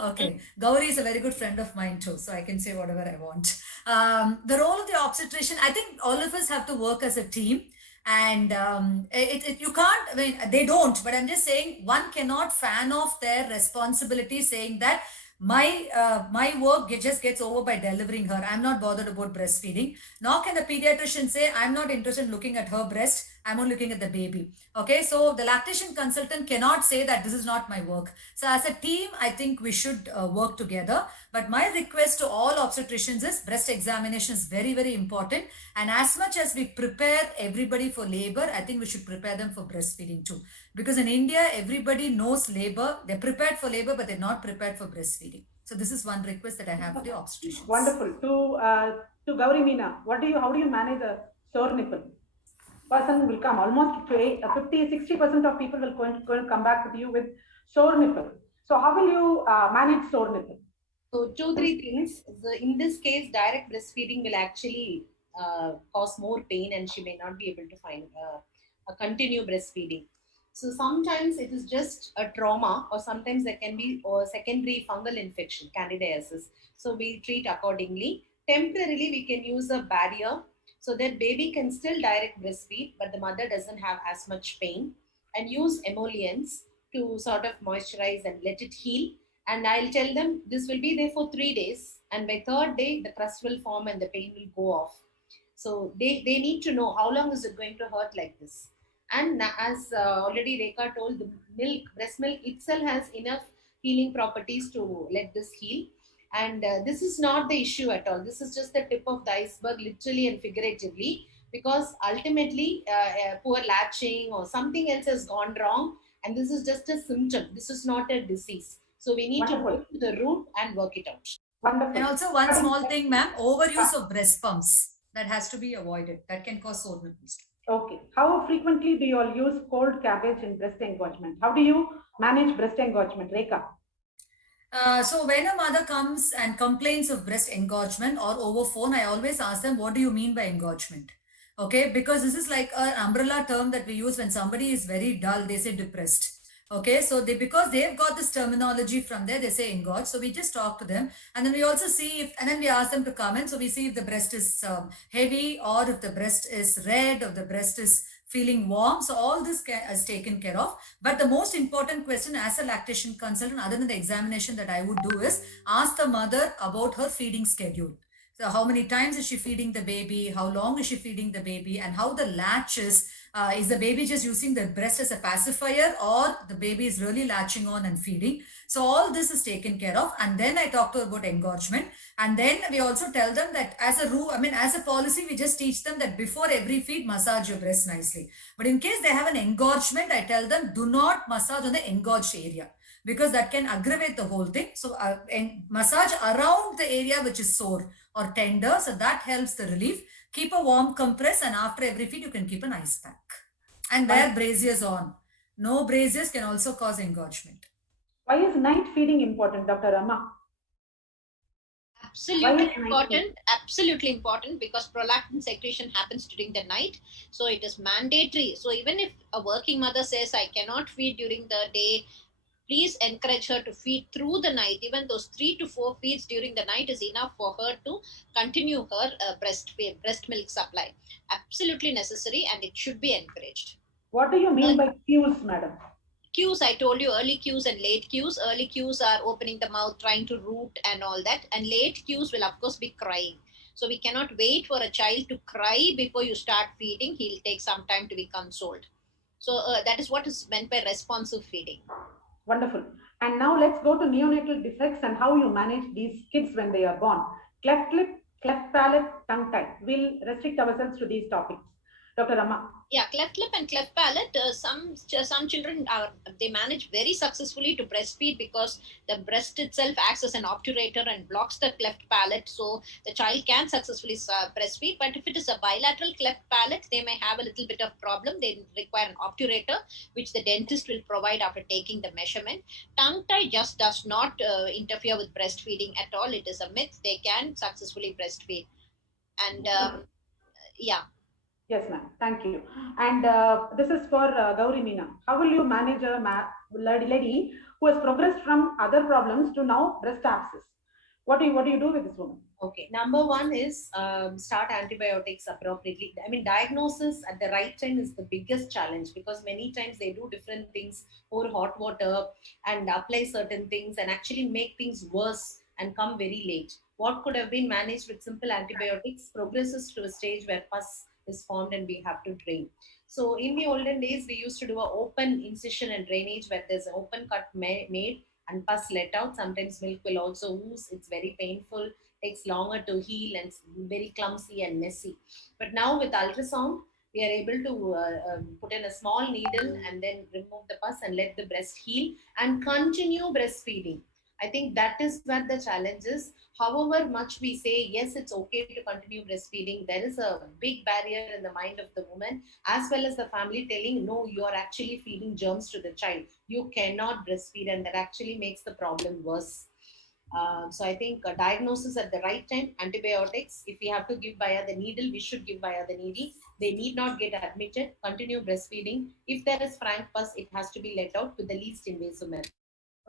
Okay, Gauri is a very good friend of mine too, so I can say whatever I want. The role of the obstetrician, I think all of us have to work as a team, and you can't, I mean, they don't, but I'm just saying one cannot fan off their responsibility saying that my work just gets over by delivering her. I'm not bothered about breastfeeding. Nor can the pediatrician say, I'm not interested in looking at her breast. I'm only looking at the baby. Okay, so the lactation consultant cannot say that this is not my work. So as a team, I think we should work together. But my request to all obstetricians is breast examination is very, very important. And as much as we prepare everybody for labor, I think we should prepare them for breastfeeding too. Because in India, everybody knows labor. They're prepared for labor, but they're not prepared for breastfeeding. So this is one request that I have for the obstetricians. Wonderful. To Gauri Meena, how do you manage a sore nipple? Person will come, almost 50-60% of people will going to come back with you with sore nipple. So how will you manage sore nipple? So 2-3 things. In this case, direct breastfeeding will actually cause more pain, and she may not be able to find a continue breastfeeding. So sometimes it is just a trauma, or sometimes there can be a secondary fungal infection, candidiasis. So we treat accordingly. Temporarily, we can use a barrier so that baby can still direct breastfeed, but the mother doesn't have as much pain, and use emollients to sort of moisturize and let it heal. And I'll tell them this will be there for 3 days, and by 3rd day, the crust will form and the pain will go off. So they need to know how long is it going to hurt like this. And as already Rekha told, the breast milk itself has enough healing properties to let this heal. And this is not the issue at all. This is just the tip of the iceberg, literally and figuratively, because ultimately poor latching or something else has gone wrong. And this is just a symptom. This is not a disease. So we need to go to the root and work it out. Wonderful. And also one small thing, ma'am, overuse of breast pumps. That has to be avoided. That can cause sore nipples. Okay. How frequently do you all use cold cabbage in breast engorgement? How do you manage breast engorgement, Rekha? So when a mother comes and complains of breast engorgement or over phone, I always ask them, what do you mean by engorgement? Okay, because this is like an umbrella term that we use when somebody is very dull, they say depressed. Okay, so because they've got this terminology from there, they say engorge. So we just talk to them, and then we also see and then we ask them to comment. So we see if the breast is heavy, or if the breast is red, or the breast is feeling warm. So all this is taken care of. But the most important question as a lactation consultant, other than the examination that I would do, is ask the mother about her feeding schedule. So how many times is she feeding the baby? How long is she feeding the baby? And how the latch is the baby just using the breast as a pacifier, or the baby is really latching on and feeding? So all this is taken care of. And then I talk to her about engorgement. And then we also tell them that as a rule, as a policy, we just teach them that before every feed, massage your breast nicely. But in case they have an engorgement, I tell them, do not massage on the engorged area. because that can aggravate the whole thing. So and massage around the area which is sore or tender, so that helps the relief. Keep a warm compress, and after every feed you can keep an ice pack and wear braziers on. No braziers can also cause engorgement. Why is night feeding important, Dr. Rama? Absolutely important. Absolutely important, because prolactin secretion happens during the night. So it is mandatory. So even if a working mother says, I cannot feed during the day, please encourage her to feed through the night. Even those 3 to 4 feeds during the night is enough for her to continue her breast milk supply. Absolutely necessary, and it should be encouraged. What do you mean by cues, madam? Cues, I told you, early cues and late cues. Early cues are opening the mouth, trying to root and all that. And late cues will, of course, be crying. So we cannot wait for a child to cry before you start feeding. He'll take some time to be consoled. So that is what is meant by responsive feeding. Wonderful. And now let's go to neonatal defects and how you manage these kids when they are born. Cleft lip, cleft palate, tongue tie. We'll restrict ourselves to these topics. Dr. Rama. Yeah, cleft lip and cleft palate. Some children they manage very successfully to breastfeed, because the breast itself acts as an obturator and blocks the cleft palate, so the child can successfully breastfeed. But if it is a bilateral cleft palate, they may have a little bit of problem. They require an obturator, which the dentist will provide after taking the measurement. Tongue tie just does not interfere with breastfeeding at all. It is a myth. They can successfully breastfeed, and yeah. Yes, ma'am. Thank you. And this is for Gauri Meena. How will you manage a lady who has progressed from other problems to now breast abscess? What do you do with this woman? Okay, number one is start antibiotics appropriately. I mean, diagnosis at the right time is the biggest challenge, because many times they do different things, pour hot water and apply certain things and actually make things worse and come very late. What could have been managed with simple antibiotics progresses to a stage where pus is formed and we have to drain. So in the olden days, we used to do an open incision and drainage where there's an open cut made and pus let out. Sometimes milk will also ooze. It's very painful, takes longer to heal, and very clumsy and messy. But now with ultrasound, we are able to put in a small needle and then remove the pus and let the breast heal and continue breastfeeding. I think that is where the challenge is. However much we say, yes, it's okay to continue breastfeeding, there is a big barrier in the mind of the woman, as well as the family telling, no, you are actually feeding germs to the child. You cannot breastfeed, and that actually makes the problem worse. So I think a diagnosis at the right time, antibiotics. If we have to give via the needle, we should give via the needle. They need not get admitted. Continue breastfeeding. If there is frank pus, it has to be let out with the least invasive method.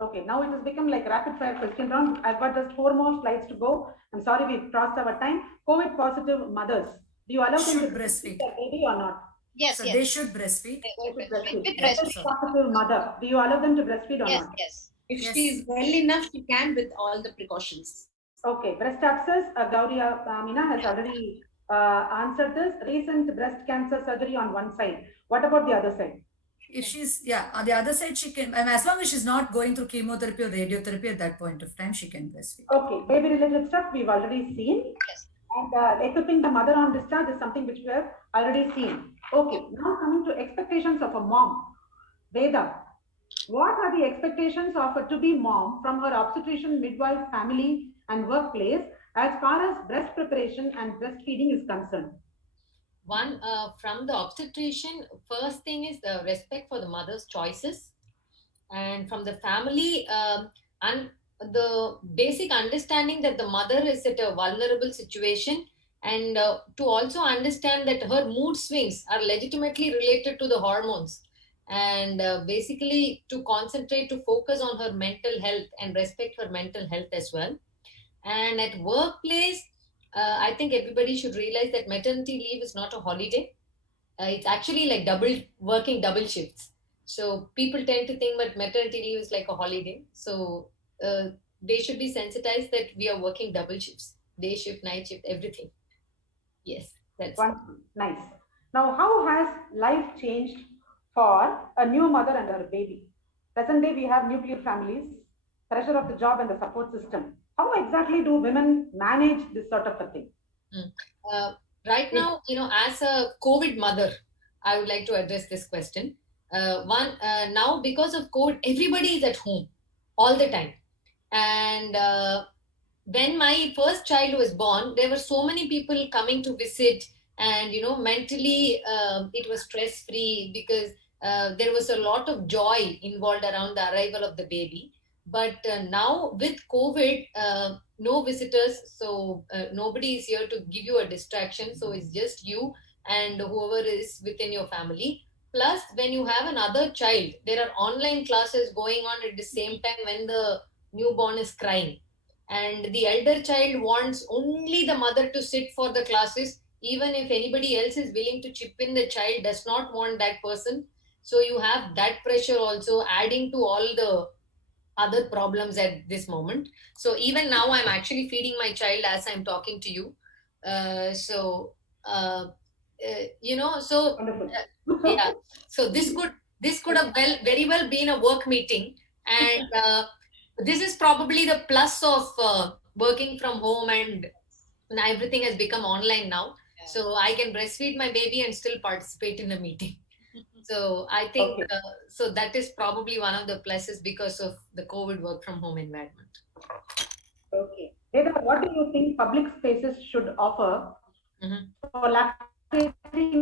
Okay, now it has become like rapid fire question round. I've got just 4 more slides to go. I'm sorry we've crossed our time. COVID positive mothers, do you allow them to breastfeed their baby or not? Yes, so yes. They should breastfeed. Positive mother, do you allow them to breastfeed or yes, not? Yes. If she is well enough, she can with all the precautions. Okay, breast abscess, Gauri Meena has already answered this. Recent breast cancer surgery on one side. What about the other side? If she's, on the other side, she can, as long as she's not going through chemotherapy or radiotherapy at that point of time, she can breastfeed. Okay, baby related stuff we've already seen. Yes. And equipping the mother on discharge is something which we have already seen. Okay, now coming to expectations of a mom. Veda, what are the expectations of a to-be mom from her obstetrician, midwife, family and workplace as far as breast preparation and breastfeeding is concerned? One, from the obstetrician, first thing is the respect for the mother's choices, and from the family, and the basic understanding that the mother is at a vulnerable situation, and to also understand that her mood swings are legitimately related to the hormones, and basically to concentrate, to focus on her mental health and respect her mental health as well. And at workplace, I think everybody should realize that maternity leave is not a holiday. It's actually like working double shifts. So people tend to think that maternity leave is like a holiday. So they should be sensitized that we are working double shifts, day shift, night shift, everything. Yes, that's nice. Now, how has life changed for a new mother and her baby? Present day, we have nuclear families, pressure of the job and the support system. How exactly do women manage this sort of a thing? Right now, as a COVID mother, I would like to address this question. Now because of COVID, everybody is at home. all the time. And when my first child was born, there were so many people coming to visit, and mentally it was stress free, because there was a lot of joy involved around the arrival of the baby. But now with COVID, no visitors, so nobody is here to give you a distraction, so it's just you and whoever is within your family. Plus, when you have another child, there are online classes going on at the same time when the newborn is crying, and the elder child wants only the mother to sit for the classes. Even if anybody else is willing to chip in, the child does not want that person. So you have that pressure also adding to all the other problems at this moment. So even now I'm actually feeding my child as I'm talking to you. So uh, Wonderful. yeah, so this could have very well been a work meeting. And this is probably the plus of working from home, and now everything has become online now. So I can breastfeed my baby and still participate in a meeting. So I think Okay. so that is probably one of the pluses because of the COVID work from home environment. Okay. Veda, what do you think public spaces should offer Mhm. for lactating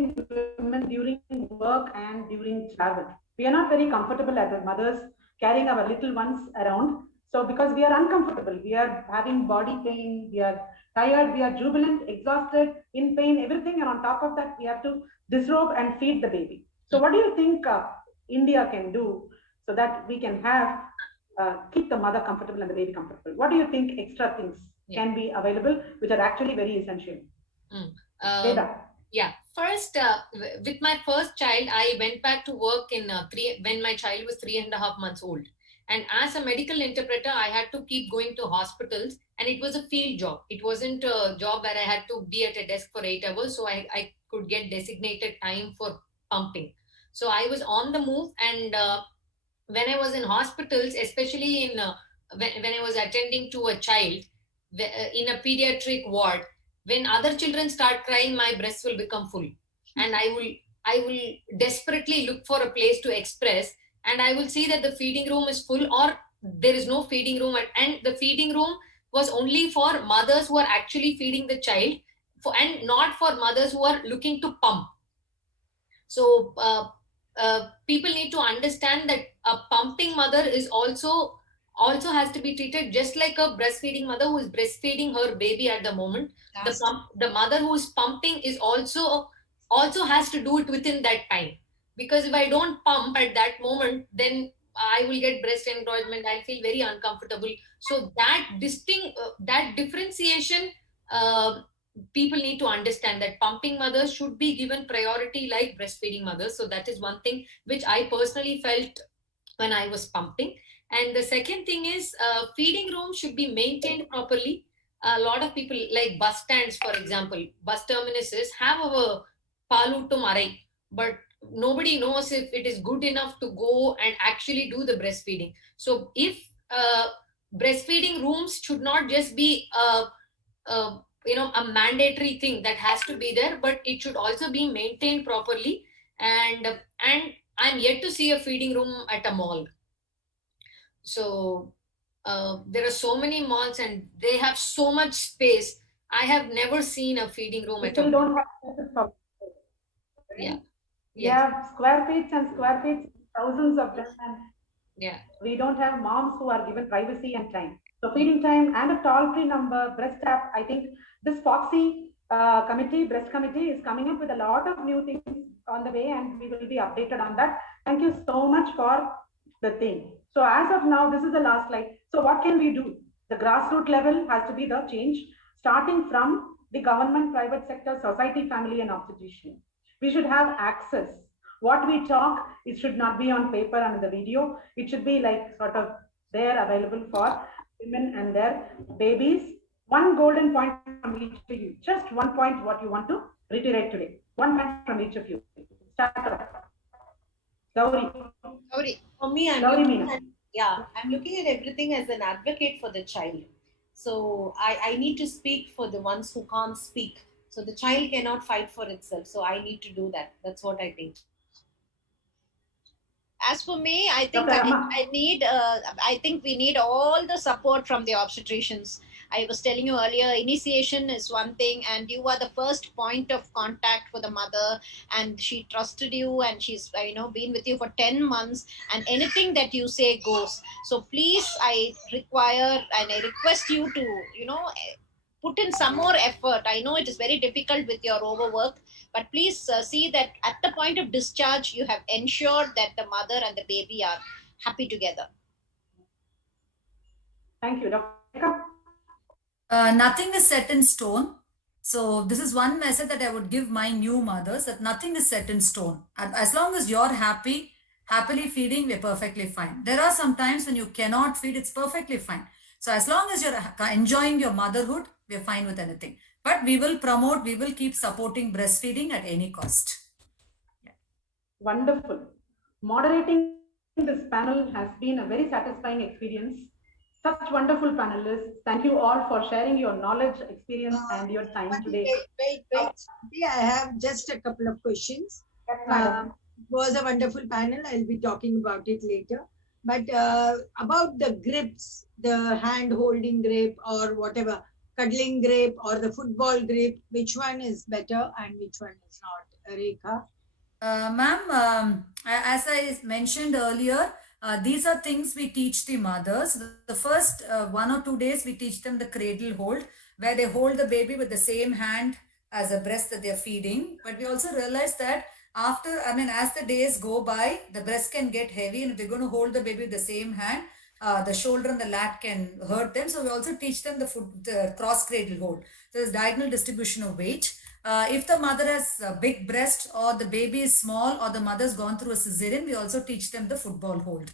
women during work and during travel? We are not very comfortable as mothers carrying our little ones around. So because we are uncomfortable, we are having body pain, we are tired, we are jubilant, exhausted, in pain, everything, and on top of that, we have to disrobe and feed the baby. So what do you think India can do so that we can have keep the mother comfortable and the baby comfortable? What do you think extra things can be available which are actually very essential? Mm. Veda. Yeah. First, with my first child, I went back to work in when my child was 3.5 months old. And as a medical interpreter, I had to keep going to hospitals, and it was a field job. It wasn't a job where I had to be at a desk for 8 hours. So I could get designated time for pumping. So I was on the move, and when I was in hospitals, especially in when I was attending to a child in a pediatric ward, when other children start crying, my breast will become full, and I will desperately look for a place to express, and I will see that the feeding room is full, or there is no feeding room, and the feeding room was only for mothers who are actually feeding the child, and not for mothers who are looking to pump. So people need to understand that a pumping mother is also has to be treated just like a breastfeeding mother who is breastfeeding her baby at the moment. The mother who is pumping is also has to do it within that time, because if I don't pump at that moment, then I will get breast engorgement. I'll feel very uncomfortable. So that differentiation, uh, people need to understand that pumping mothers should be given priority like breastfeeding mothers. So that is one thing which I personally felt when I was pumping. And the second thing is, feeding rooms should be maintained properly. A lot of people, like bus stands, for example, bus terminuses have a palutum array, but nobody knows if it is good enough to go and actually do the breastfeeding. So if breastfeeding rooms should not just be a mandatory thing that has to be there, but it should also be maintained properly. And I'm yet to see a feeding room at a mall. So there are so many malls and they have so much space. I have never seen a feeding room We at a still mall. don't have spaces for. Yeah. We Yes. have square feet and square feet, thousands of them, and Yeah. we don't have moms who are given privacy and time. So feeding time and a toll-free number, breast app. I think this Foxy breast committee is coming up with a lot of new things on the way, and we will be updated on that. Thank you so much for the thing. So as of now, this is the last slide. So what can we do? The grassroots level has to be the change, starting from the government, private sector, society, family, and obstetrician. We should have access. What we talk, it should not be on paper and in the video. It should be like sort of there available for women and their babies. One golden point from each of you. Just one point what you want to reiterate today. One point from each of you. Start off. Gauri. For me, Gauri Meena. I'm looking at everything as an advocate for the child. So I need to speak for the ones who can't speak. So the child cannot fight for itself. So I need to do that. That's what I think. As for me, I think Dr. Rama. I think we need all the support from the obstetricians. I was telling you earlier, initiation is one thing, and you are the first point of contact for the mother, and she trusted you, and she's been with you for 10 months, and anything that you say goes. So please, I require and I request you to put in some more effort. I know it is very difficult with your overwork, but please see that at the point of discharge, you have ensured that the mother and the baby are happy together. Thank you. Dr. Rekha? Nothing is set in stone. So this is one message that I would give my new mothers, that nothing is set in stone. As long as you're happily feeding, we're perfectly fine. There are some times when you cannot feed, it's perfectly fine. So as long as you're enjoying your motherhood, we're fine with anything. But we will keep supporting breastfeeding at any cost. Yeah. Wonderful. Moderating this panel has been a very satisfying experience. Such wonderful panelists. Thank you all for sharing your knowledge, experience, and your time today. Wait. I have just a couple of questions. Yes, madam. It was a wonderful panel. I'll be talking about it later. But about the grips, the hand holding grip or whatever, cuddling grip or the football grip, which one is better and which one is not? Rekha? Ma'am, as I mentioned earlier, these are things we teach the mothers. The first 1 or 2 days, we teach them the cradle hold, where they hold the baby with the same hand as the breast that they're feeding. But we also realize that as the days go by, the breast can get heavy, and if they're going to hold the baby with the same hand, the shoulder and the lat can hurt them. So we also teach them the cross cradle hold. So there's diagonal distribution of weight. If the mother has a big breast or the baby is small or the mother's gone through a cesarean, we also teach them the football hold.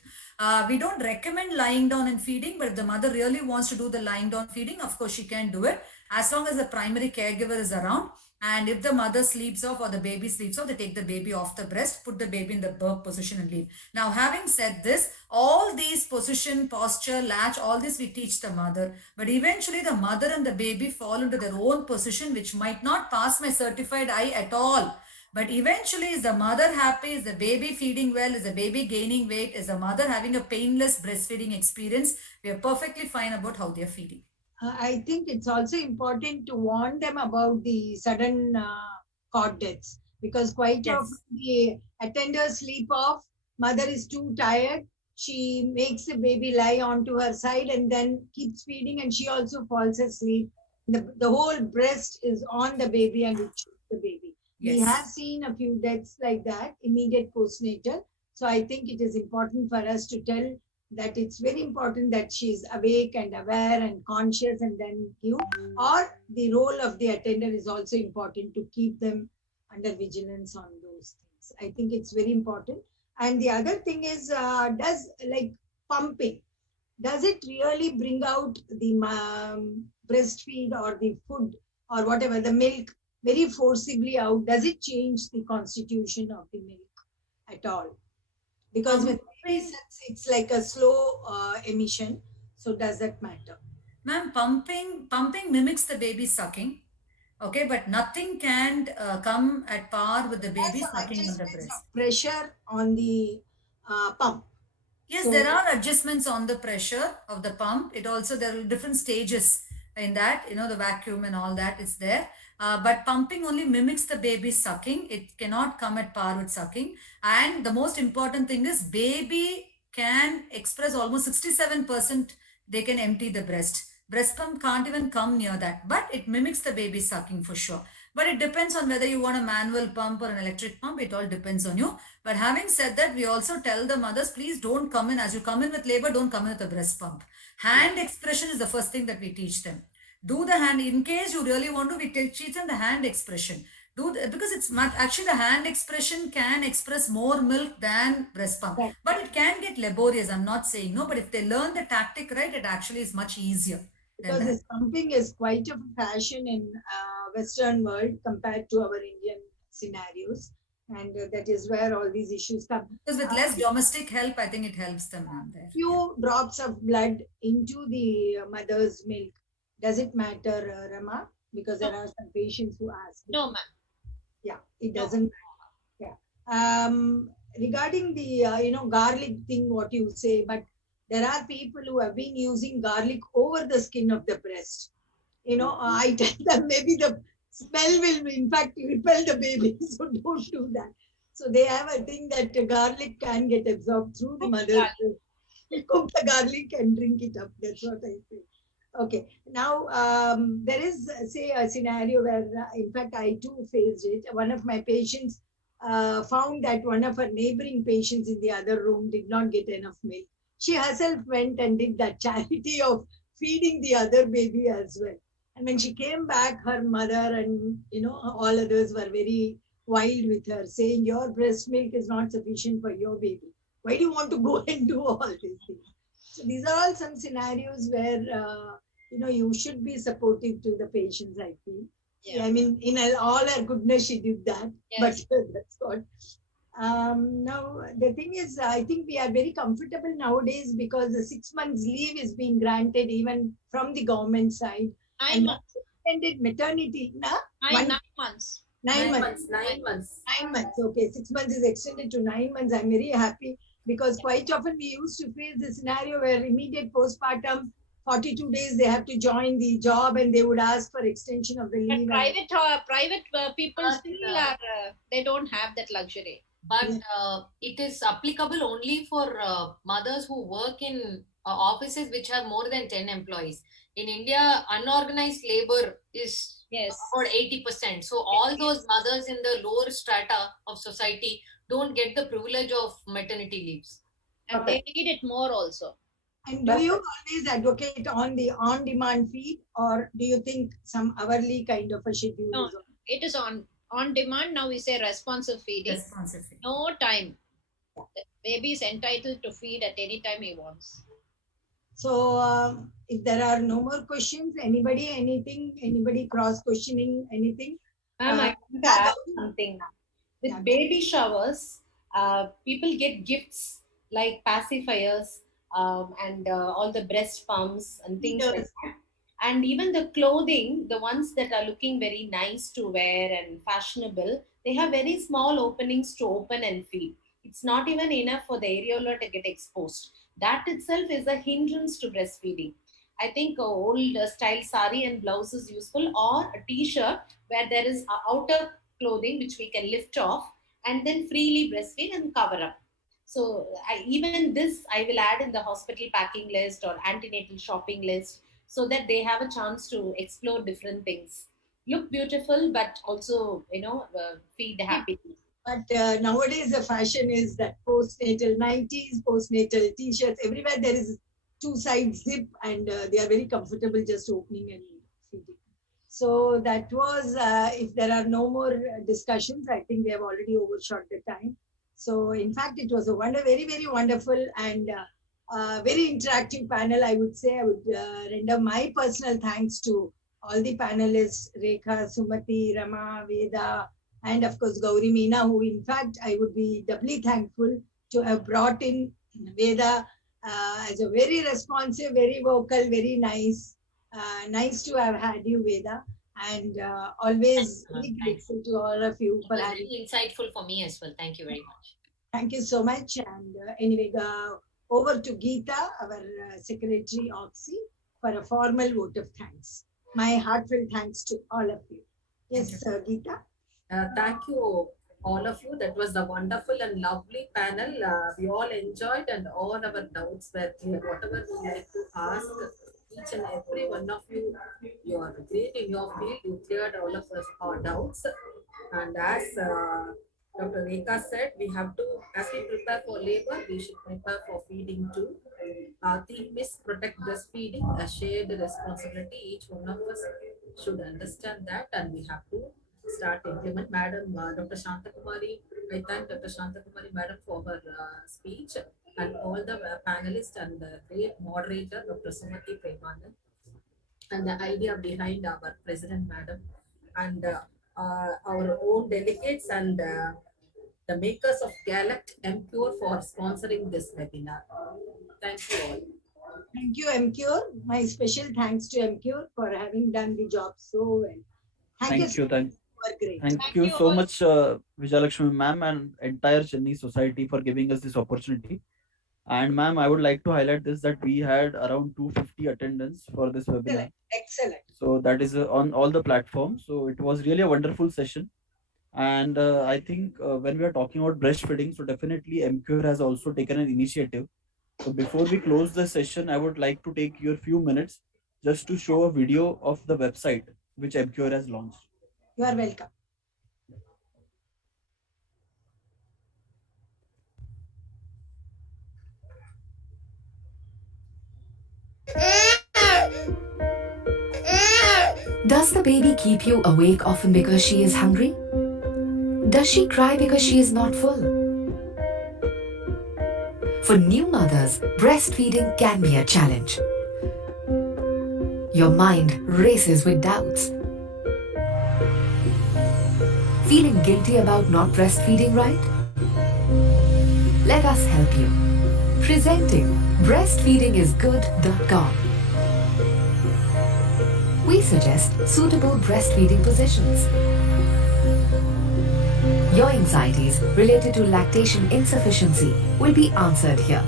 We don't recommend lying down and feeding, but if the mother really wants to do the lying down feeding, of course she can do it as long as the primary caregiver is around. And if the mother sleeps off or the baby sleeps off, they take the baby off the breast, put the baby in the burp position and leave. Now, having said this, all these position, posture, latch, all this we teach the mother. But eventually the mother and the baby fall into their own position, which might not pass my certified eye at all. But eventually, is the mother happy? Is the baby feeding well? Is the baby gaining weight? Is the mother having a painless breastfeeding experience? We are perfectly fine about how they are feeding. I think it's also important to warn them about the sudden cord deaths, because quite often the attenders sleep off, mother is too tired, she makes the baby lie onto her side and then keeps feeding, and she also falls asleep. The whole breast is on the baby and it shoots the baby. Yes. We have seen a few deaths like that, immediate postnatal. So I think it is important for us to tell that it's very important that she's awake and aware and conscious and then give, or the role of the attender is also important to keep them under vigilance on those things. I think it's very important. And the other thing is, does like pumping, does it really bring out the breastfeed or the food or whatever, the milk very forcibly out? Does it change the constitution of the milk at all? Because with babies, it's like a slow emission. So does that matter? Ma'am, pumping mimics the baby sucking. Okay, but nothing can come at par with the baby sucking on the breast. Pressure on the pump. Yes, there are adjustments on the pressure of the pump. There are different stages in that, the vacuum and all that is there. But pumping only mimics the baby sucking. It cannot come at par with sucking. And the most important thing is baby can express almost 67%. They can empty the breast. Breast pump can't even come near that, but it mimics the baby sucking for sure. But it depends on whether you want a manual pump or an electric pump. It all depends on you. But having said that, we also tell the mothers, please don't come in. As you come in with labor, don't come in with a breast pump. Hand expression is the first thing that we teach them. Do the hand, in case you really want to, we teach them the hand expression. Because it's actually the hand expression can express more milk than breast pump. Right. But it can get laborious. I'm not saying no, but if they learn the tactic right, it actually is much easier. Because this pumping is quite a fashion in Western world compared to our Indian scenarios. And that is where all these issues come. Because with less domestic help, I think it helps them. Few drops of blood into the mother's milk. Does it matter, Rama? Because there are some patients who ask. No, ma'am. Yeah, it doesn't matter. Yeah. regarding the garlic thing, what you say, but there are people who have been using garlic over the skin of the breast. I tell them maybe the smell will in fact repel the baby, so don't do that. So they have a thing that garlic can get absorbed through the mother's breast. Cook the garlic and drink it up. That's what I say. Okay. Now, there is, say, a scenario where, in fact, I too faced it. One of my patients found that one of her neighboring patients in the other room did not get enough milk. She herself went and did that charity of feeding the other baby as well. And when she came back, her mother and all others were very wild with her, saying, "Your breast milk is not sufficient for your baby. Why do you want to go and do all these things?" So these are all some scenarios where you should be supportive to the patients. I feel. Yeah. I mean, in all her goodness, she did that. Yes. But that's what. Now the thing is, I think we are very comfortable nowadays because the 6 months leave is being granted even from the government side. 9 months. Extended maternity, na? 9 months. 9 months. 9 months. 9 months. Okay, 6 months is extended to 9 months. I'm very happy because quite often we used to face the scenario where immediate postpartum, 42 days they have to join the job and they would ask for extension of the leave. Private people still are, they don't have that luxury. But it is applicable only for mothers who work in offices which have more than 10 employees. In India, unorganized labor is about 80%. So all those mothers in the lower strata of society don't get the privilege of maternity leaves. And they need it more also. And do you always advocate on the on-demand feed, or do you think some hourly kind of a schedule? No, it is on demand. Now we say responsive feeding. Responsive feeding. No time. The baby is entitled to feed at any time he wants. So if there are no more questions, anybody cross-questioning anything? I want to add something. With baby showers, people get gifts like pacifiers and all the breast pumps and things like that. And even the clothing, the ones that are looking very nice to wear and fashionable, they have very small openings to open and feed. It's not even enough for the areola to get exposed. That itself is a hindrance to breastfeeding. I think old style sari and blouse is useful, or a t-shirt where there is outer clothing which we can lift off and then freely breastfeed and cover up. So even this I will add in the hospital packing list or antenatal shopping list, so that they have a chance to explore different things. Look beautiful, but also, feed happily. But nowadays the fashion is that postnatal 90s, postnatal t-shirts, everywhere there is two side zip and they are very comfortable just opening and feeding. So that was, if there are no more discussions, I think we have already overshot the time. So in fact, it was a very, very wonderful and very interactive panel, I would say. I would render my personal thanks to all the panelists, Rekha, Sumati, Rama, Veda, and of course Gauri Meena, who in fact I would be doubly thankful to have brought in Veda as a very responsive, very vocal, very nice. Nice to have had you, Veda, and always very grateful to all of you for having. Very insightful for me as well. Thank you very much. Thank you so much. And anyway, over to Geeta, our Secretary Oxy, for a formal vote of thanks. My heartfelt thanks to all of you. Yes, Geeta. Thank you, all of you. That was a wonderful and lovely panel. We all enjoyed, and all our doubts were clear. Whatever we had to ask, each and every one of you, you are great in your field. You cleared all of us our doubts. And as Dr. Rekha said, we have to, as we prepare for labor, we should prepare for feeding too. Our theme is protect breastfeeding, a shared responsibility. Each one of us should understand that, and we have to start implement. Madam, Dr. Shantakumari, I thank Dr. Shantakumari Madam for her speech, and all the panelists and the great moderator, Dr. Sumati Premanand, and the idea behind our President Madam, and our own delegates and the makers of Gallant MCure for sponsoring this webinar. Thank you all. Thank you, MCure. My special thanks to MCure for having done the job so well. Thank you. Thank great. Thank you so much, Vijayalakshmi ma'am and entire Chennai society for giving us this opportunity. And ma'am, I would like to highlight this that we had around 250 attendance for this webinar. Excellent. So that is on all the platforms. So it was really a wonderful session. And I think when we are talking about breastfeeding, so definitely MQR has also taken an initiative. So before we close the session, I would like to take your few minutes just to show a video of the website which MQR has launched. You are welcome. Does the baby keep you awake often because she is hungry? Does she cry because she is not full? For new mothers, breastfeeding can be a challenge. Your mind races with doubts. Feeling guilty about not breastfeeding right? Let us help you. Presenting breastfeedingisgood.com. We suggest suitable breastfeeding positions. Your anxieties related to lactation insufficiency will be answered here.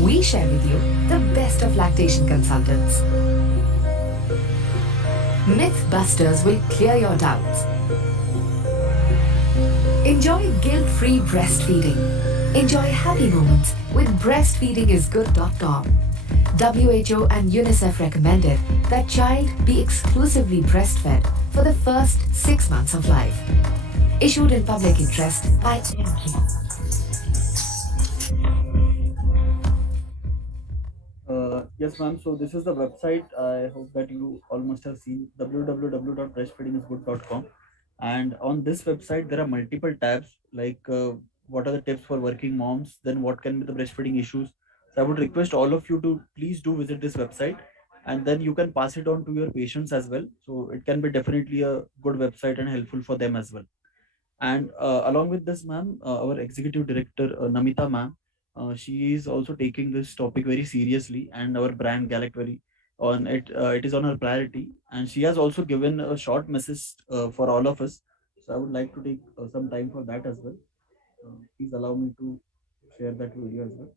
We share with you the best of lactation consultants. Mythbusters will clear your doubts. Enjoy guilt-free breastfeeding. Enjoy happy moments with breastfeedingisgood.com. WHO and UNICEF recommended that child be exclusively breastfed for the first 6 months of life. Issued in public interest by MQ. Yes, ma'am. So this is the website. I hope that you all must have seen www.breastfeedingisgood.com. And on this website, there are multiple tabs like what are the tips for working moms, then what can be the breastfeeding issues. So I would request all of you to please do visit this website and then you can pass it on to your patients as well. So it can be definitely a good website and helpful for them as well. And along with this, ma'am, our executive director, Namita ma'am, she is also taking this topic very seriously and our brand Galect very on it. It is on her priority. And she has also given a short message for all of us. So I would like to take some time for that as well. Please allow me to share that video as well.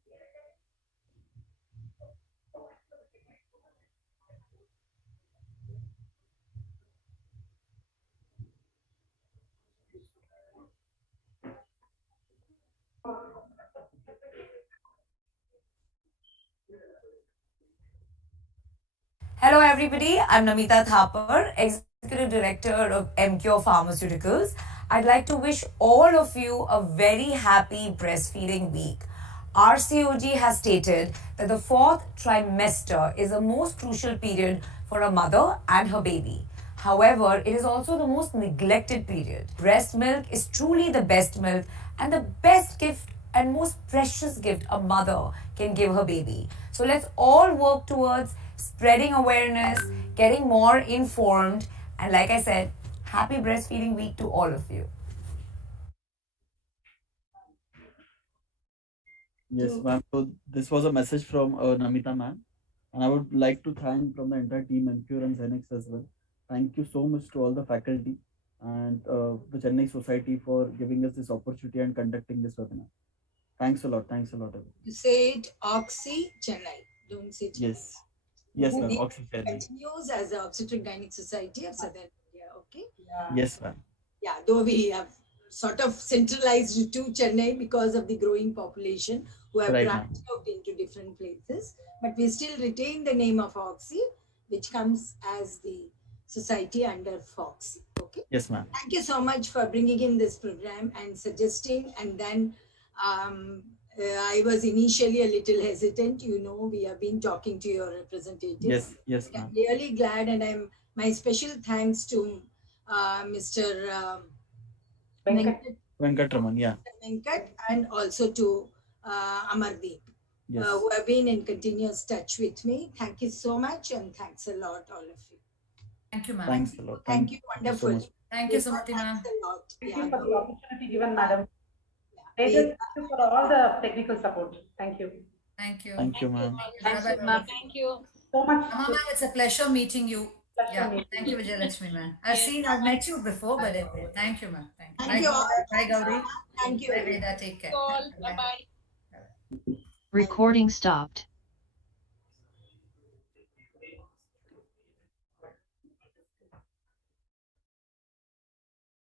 Hello, everybody. I'm Namita Thapar, Executive Director of MQ Pharmaceuticals. I'd like to wish all of you a very happy breastfeeding week. RCOG has stated that the fourth trimester is the most crucial period for a mother and her baby. However, it is also the most neglected period. Breast milk is truly the best milk and the best gift and most precious gift a mother can give her baby. So let's all work towards spreading awareness, getting more informed, and like I said, happy breastfeeding week to all of you. Yes, ma'am. So this was a message from Namita ma'am. And I would like to thank from the entire team MQR and Zenix as well. Thank you so much to all the faculty and the Chennai Society for giving us this opportunity and conducting this webinar. Thanks a lot. Thanks a lot. You say it Oxy Chennai. Don't say Chennai. Yes. Yes, ma'am. It Oxy Chennai. continues as the Obstetric Gynec Society of Southern India. Okay. Yes, ma'am. Yeah, though we have sort of centralized to Chennai because of the growing population who have Right, ma'am. branched out into different places, but we still retain the name of Oxy, which comes as the society under Foxy. Okay. Yes, ma'am. Thank you so much for bringing in this program and suggesting. And then I was initially a little hesitant. You know, we have been talking to your representatives. Yes, yes, I'm ma'am. really glad, and my special thanks to Mr. Venkatraman, yeah. Venkat, and also to Amardeep, Yes. who have been in continuous touch with me. Thank you so much, and thanks a lot, all of you. Thank you, ma'am. Thanks a lot. Thank you, so wonderful. much. Thank you, Sumati ma'am. Thanks a lot. Thank Yeah. you for the opportunity given, madam. Yeah. Thank you for all the technical support. Thank you Thank you. Thank you, ma'am. Thank you, ma'am. Thank you. so much. Mama, it's a pleasure meeting you. Pleasure Yeah, meeting thank you. you, Vijayalakshmi, ma'am. I've met you before, but anyway, thank you, ma'am. Thank you. Thank you all. Bye, Gauri. Thank you. Bye, Veda. Take care. Bye bye. Recording stopped.